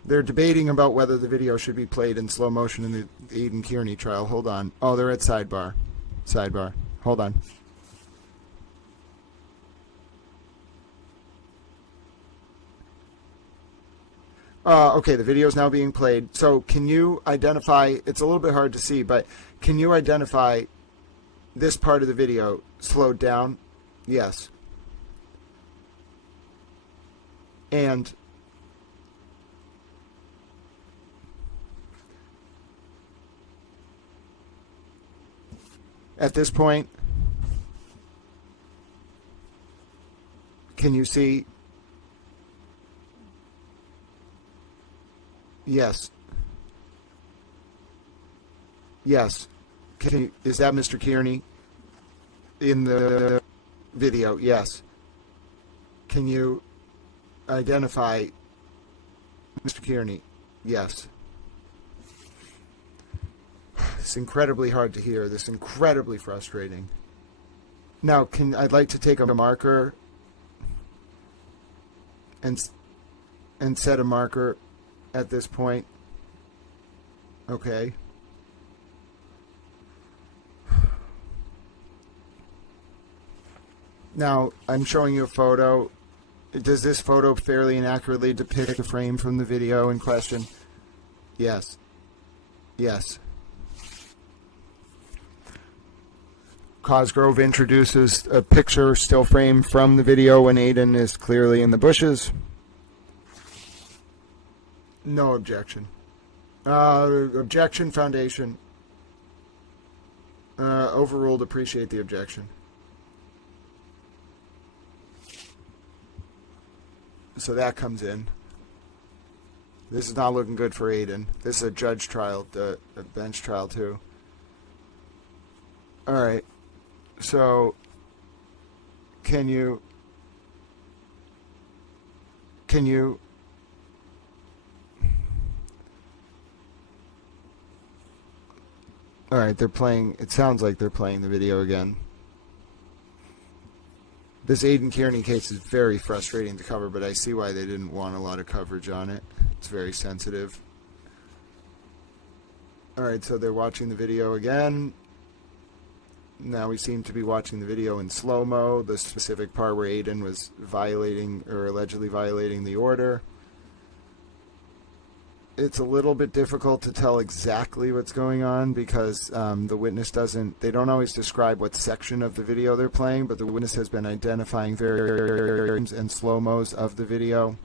They're debating about whether the video should be played in slow motion in the Aidan Kearney trial. Hold on. Oh, they're at sidebar. Sidebar. Hold on. Okay, the video is now being played. So can you identify, it's a little bit hard to see, but can you identify this part of the video slowed down? Yes. And at this point, can you see? Yes. Yes. Is that Mr. Kearney in the video? Yes. Can you identify Mr. Kearney? Yes. It's incredibly hard to hear. This is incredibly frustrating. Now, I'd like to take a marker and set a marker at this point. Okay. Now, I'm showing you a photo. Does this photo fairly and accurately depict the frame from the video in question? Yes. Yes. Cosgrove introduces a picture still frame from the video when Aidan is clearly in the bushes. No objection. Objection, foundation. Overruled, appreciate the objection. So that comes in. This is not looking good for Aidan. This is a judge trial, a bench trial too. Alright. So, can you... Alright, they're playing, it sounds like they're playing the video again. This Aidan Kearney case is very frustrating to cover, but I see why they didn't want a lot of coverage on it. It's very sensitive. Alright, so they're watching the video again. Now we seem to be watching the video in slow-mo, the specific part where Aidan was violating, or allegedly violating the order. it's a little bit difficult to tell exactly what's going on because the witness they don't always describe what section of the video they're playing, but the witness has been identifying various and slow-mos of the video.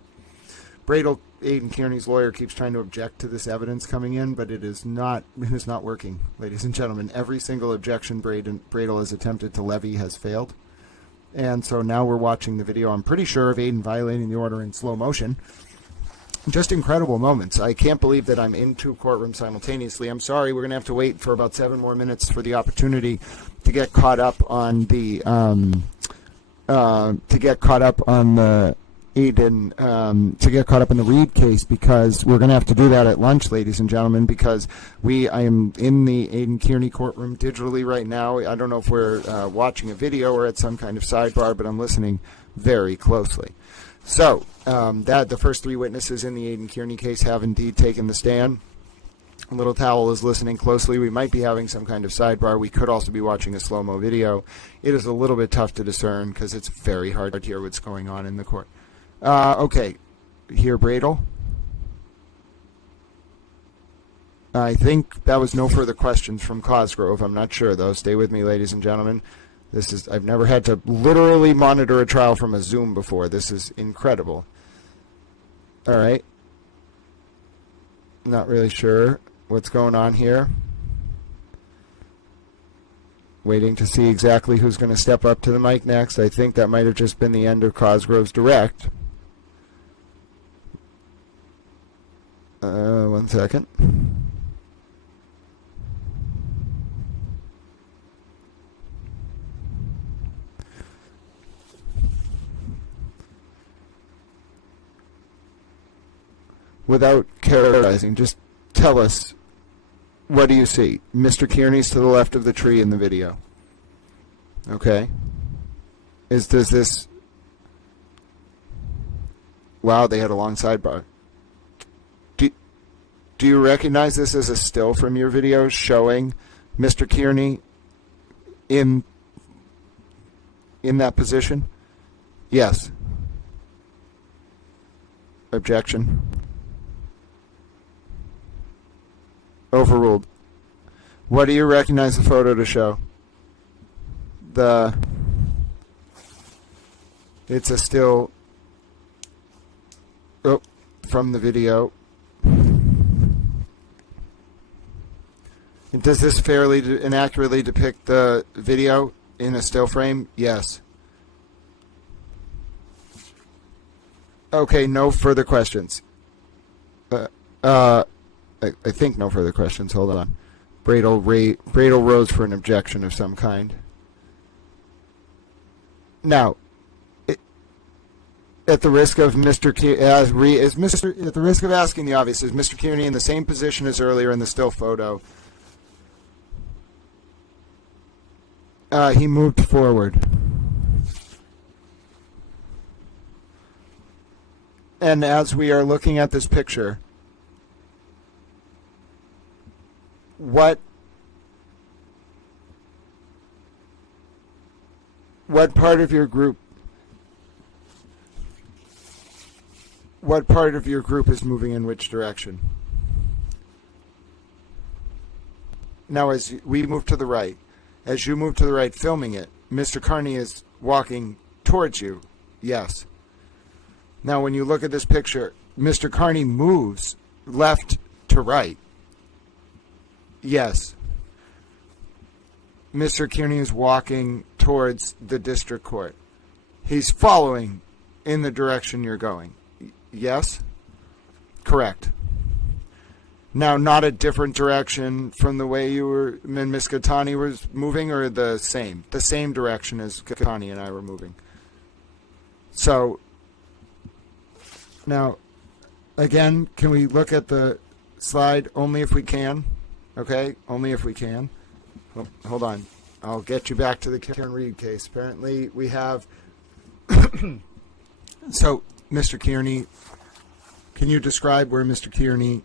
Aidan Kearney's lawyer keeps trying to object to this evidence coming in, but it is not working, ladies and gentlemen. Every single objection Bradel has attempted to levy has failed. And so now we're watching the video, I'm pretty sure, of Aidan violating the order in slow motion. Just incredible moments. I can't believe that I'm in two courtrooms simultaneously. I'm sorry, we're going to have to wait for about 7 more minutes for the opportunity to get caught up on the Aidan, to get caught up in the Reed case, because we're going to have to do that at lunch, ladies and gentlemen, because I am in the Aidan Kearney courtroom digitally right now. I don't know if we're watching a video or at some kind of sidebar, but I'm listening very closely. So, the first 3 witnesses in the Aidan Kearney case have indeed taken the stand. Little Towel is listening closely. We might be having some kind of sidebar. We could also be watching a slow-mo video. It is a little bit tough to discern because it's very hard to hear what's going on in the court. Okay, here, Bradel. I think that was no further questions from Cosgrove. I'm not sure, though. Stay with me, ladies and gentlemen. I've never had to literally monitor a trial from a Zoom before. This is incredible. All right. Not really sure what's going on here. Waiting to see exactly who's going to step up to the mic next. I think that might have just been the end of Cosgrove's direct. 1 second. Without characterizing, just tell us, what do you see? Mr. Kearney's to the left of the tree in the video. Okay. Does this... Wow, they had a long sidebar. Do you recognize this as a still from your video showing Mr. Kearney in that position? Yes. Objection. Overruled. What do you recognize the photo to show? It's a still from the video. Does this fairly and accurately depict the video in a still frame? Yes. Okay, no further questions. I think no further questions. Hold on. Bradel rose for an objection of some kind. Now, at the risk of at the risk of asking the obvious, is Mr. Kearney in the same position as earlier in the still photo? He moved forward. And as we are looking at this picture, what part of your group is moving in which direction? Now, as we move to the right, as you move to the right filming it, Mr. Kearney is walking towards you. Yes. Now, when you look at this picture, Mr. Kearney moves left to right. Yes. Mr. Kearney is walking towards the district court. He's following in the direction you're going. Yes? Correct. Now, not a different direction from the way you were, and Miss Gaetani was moving, or the same? The same direction as Gaetani and I were moving. So, now, again, can we look at the slide only if we can? Okay, only if we can. Oh, hold on. I'll get you back to the Karen Reed case. Apparently, we have... So, Mr. Kearney, can you describe where Mr. Kearney...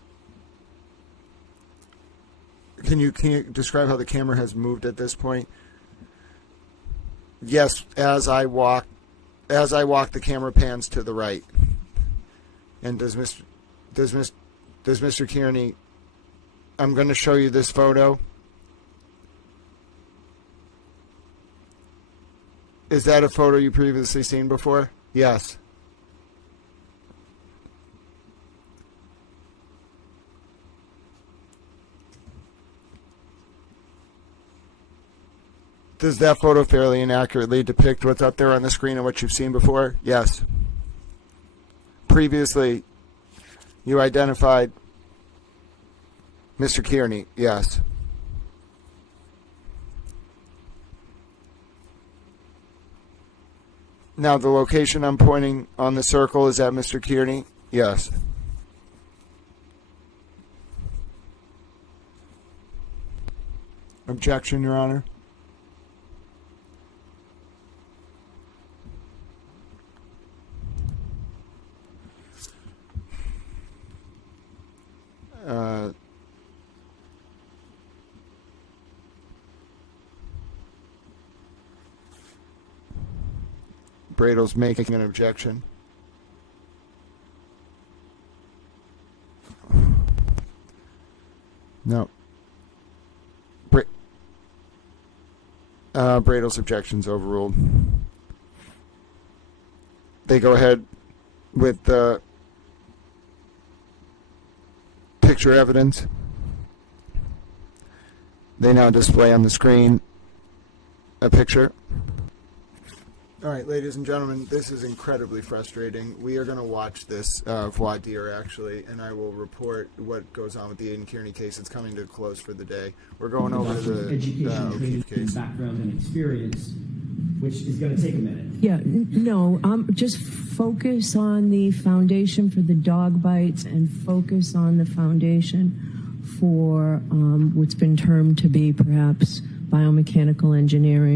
Can you describe how the camera has moved at this point? Yes, as I walk, the camera pans to the right. And does Does Mr. Kearney, I'm going to show you this photo. Is that a photo you previously seen before? Yes. Does that photo fairly and accurately depict what's up there on the screen and what you've seen before? Yes. Previously, you identified Mr. Kearney. Yes. Now, the location I'm pointing on the circle, is that Mr. Kearney? Yes. Objection, Your Honor. Bradle's making an objection. No. Bradle's objection's overruled. They go ahead with the picture evidence. They now display on the screen a picture. All right, ladies and gentlemen, this is incredibly frustrating. We are going to watch this voir dire, actually, and I will report what goes on with the Aidan Kearney case. It's coming to a close for the day. We're going over the O'Keefe case. Background and experience, which is going to take a minute. Yeah, no, just focus on the foundation for the dog bites and focus on the foundation for what's been termed to be perhaps biomechanical engineering.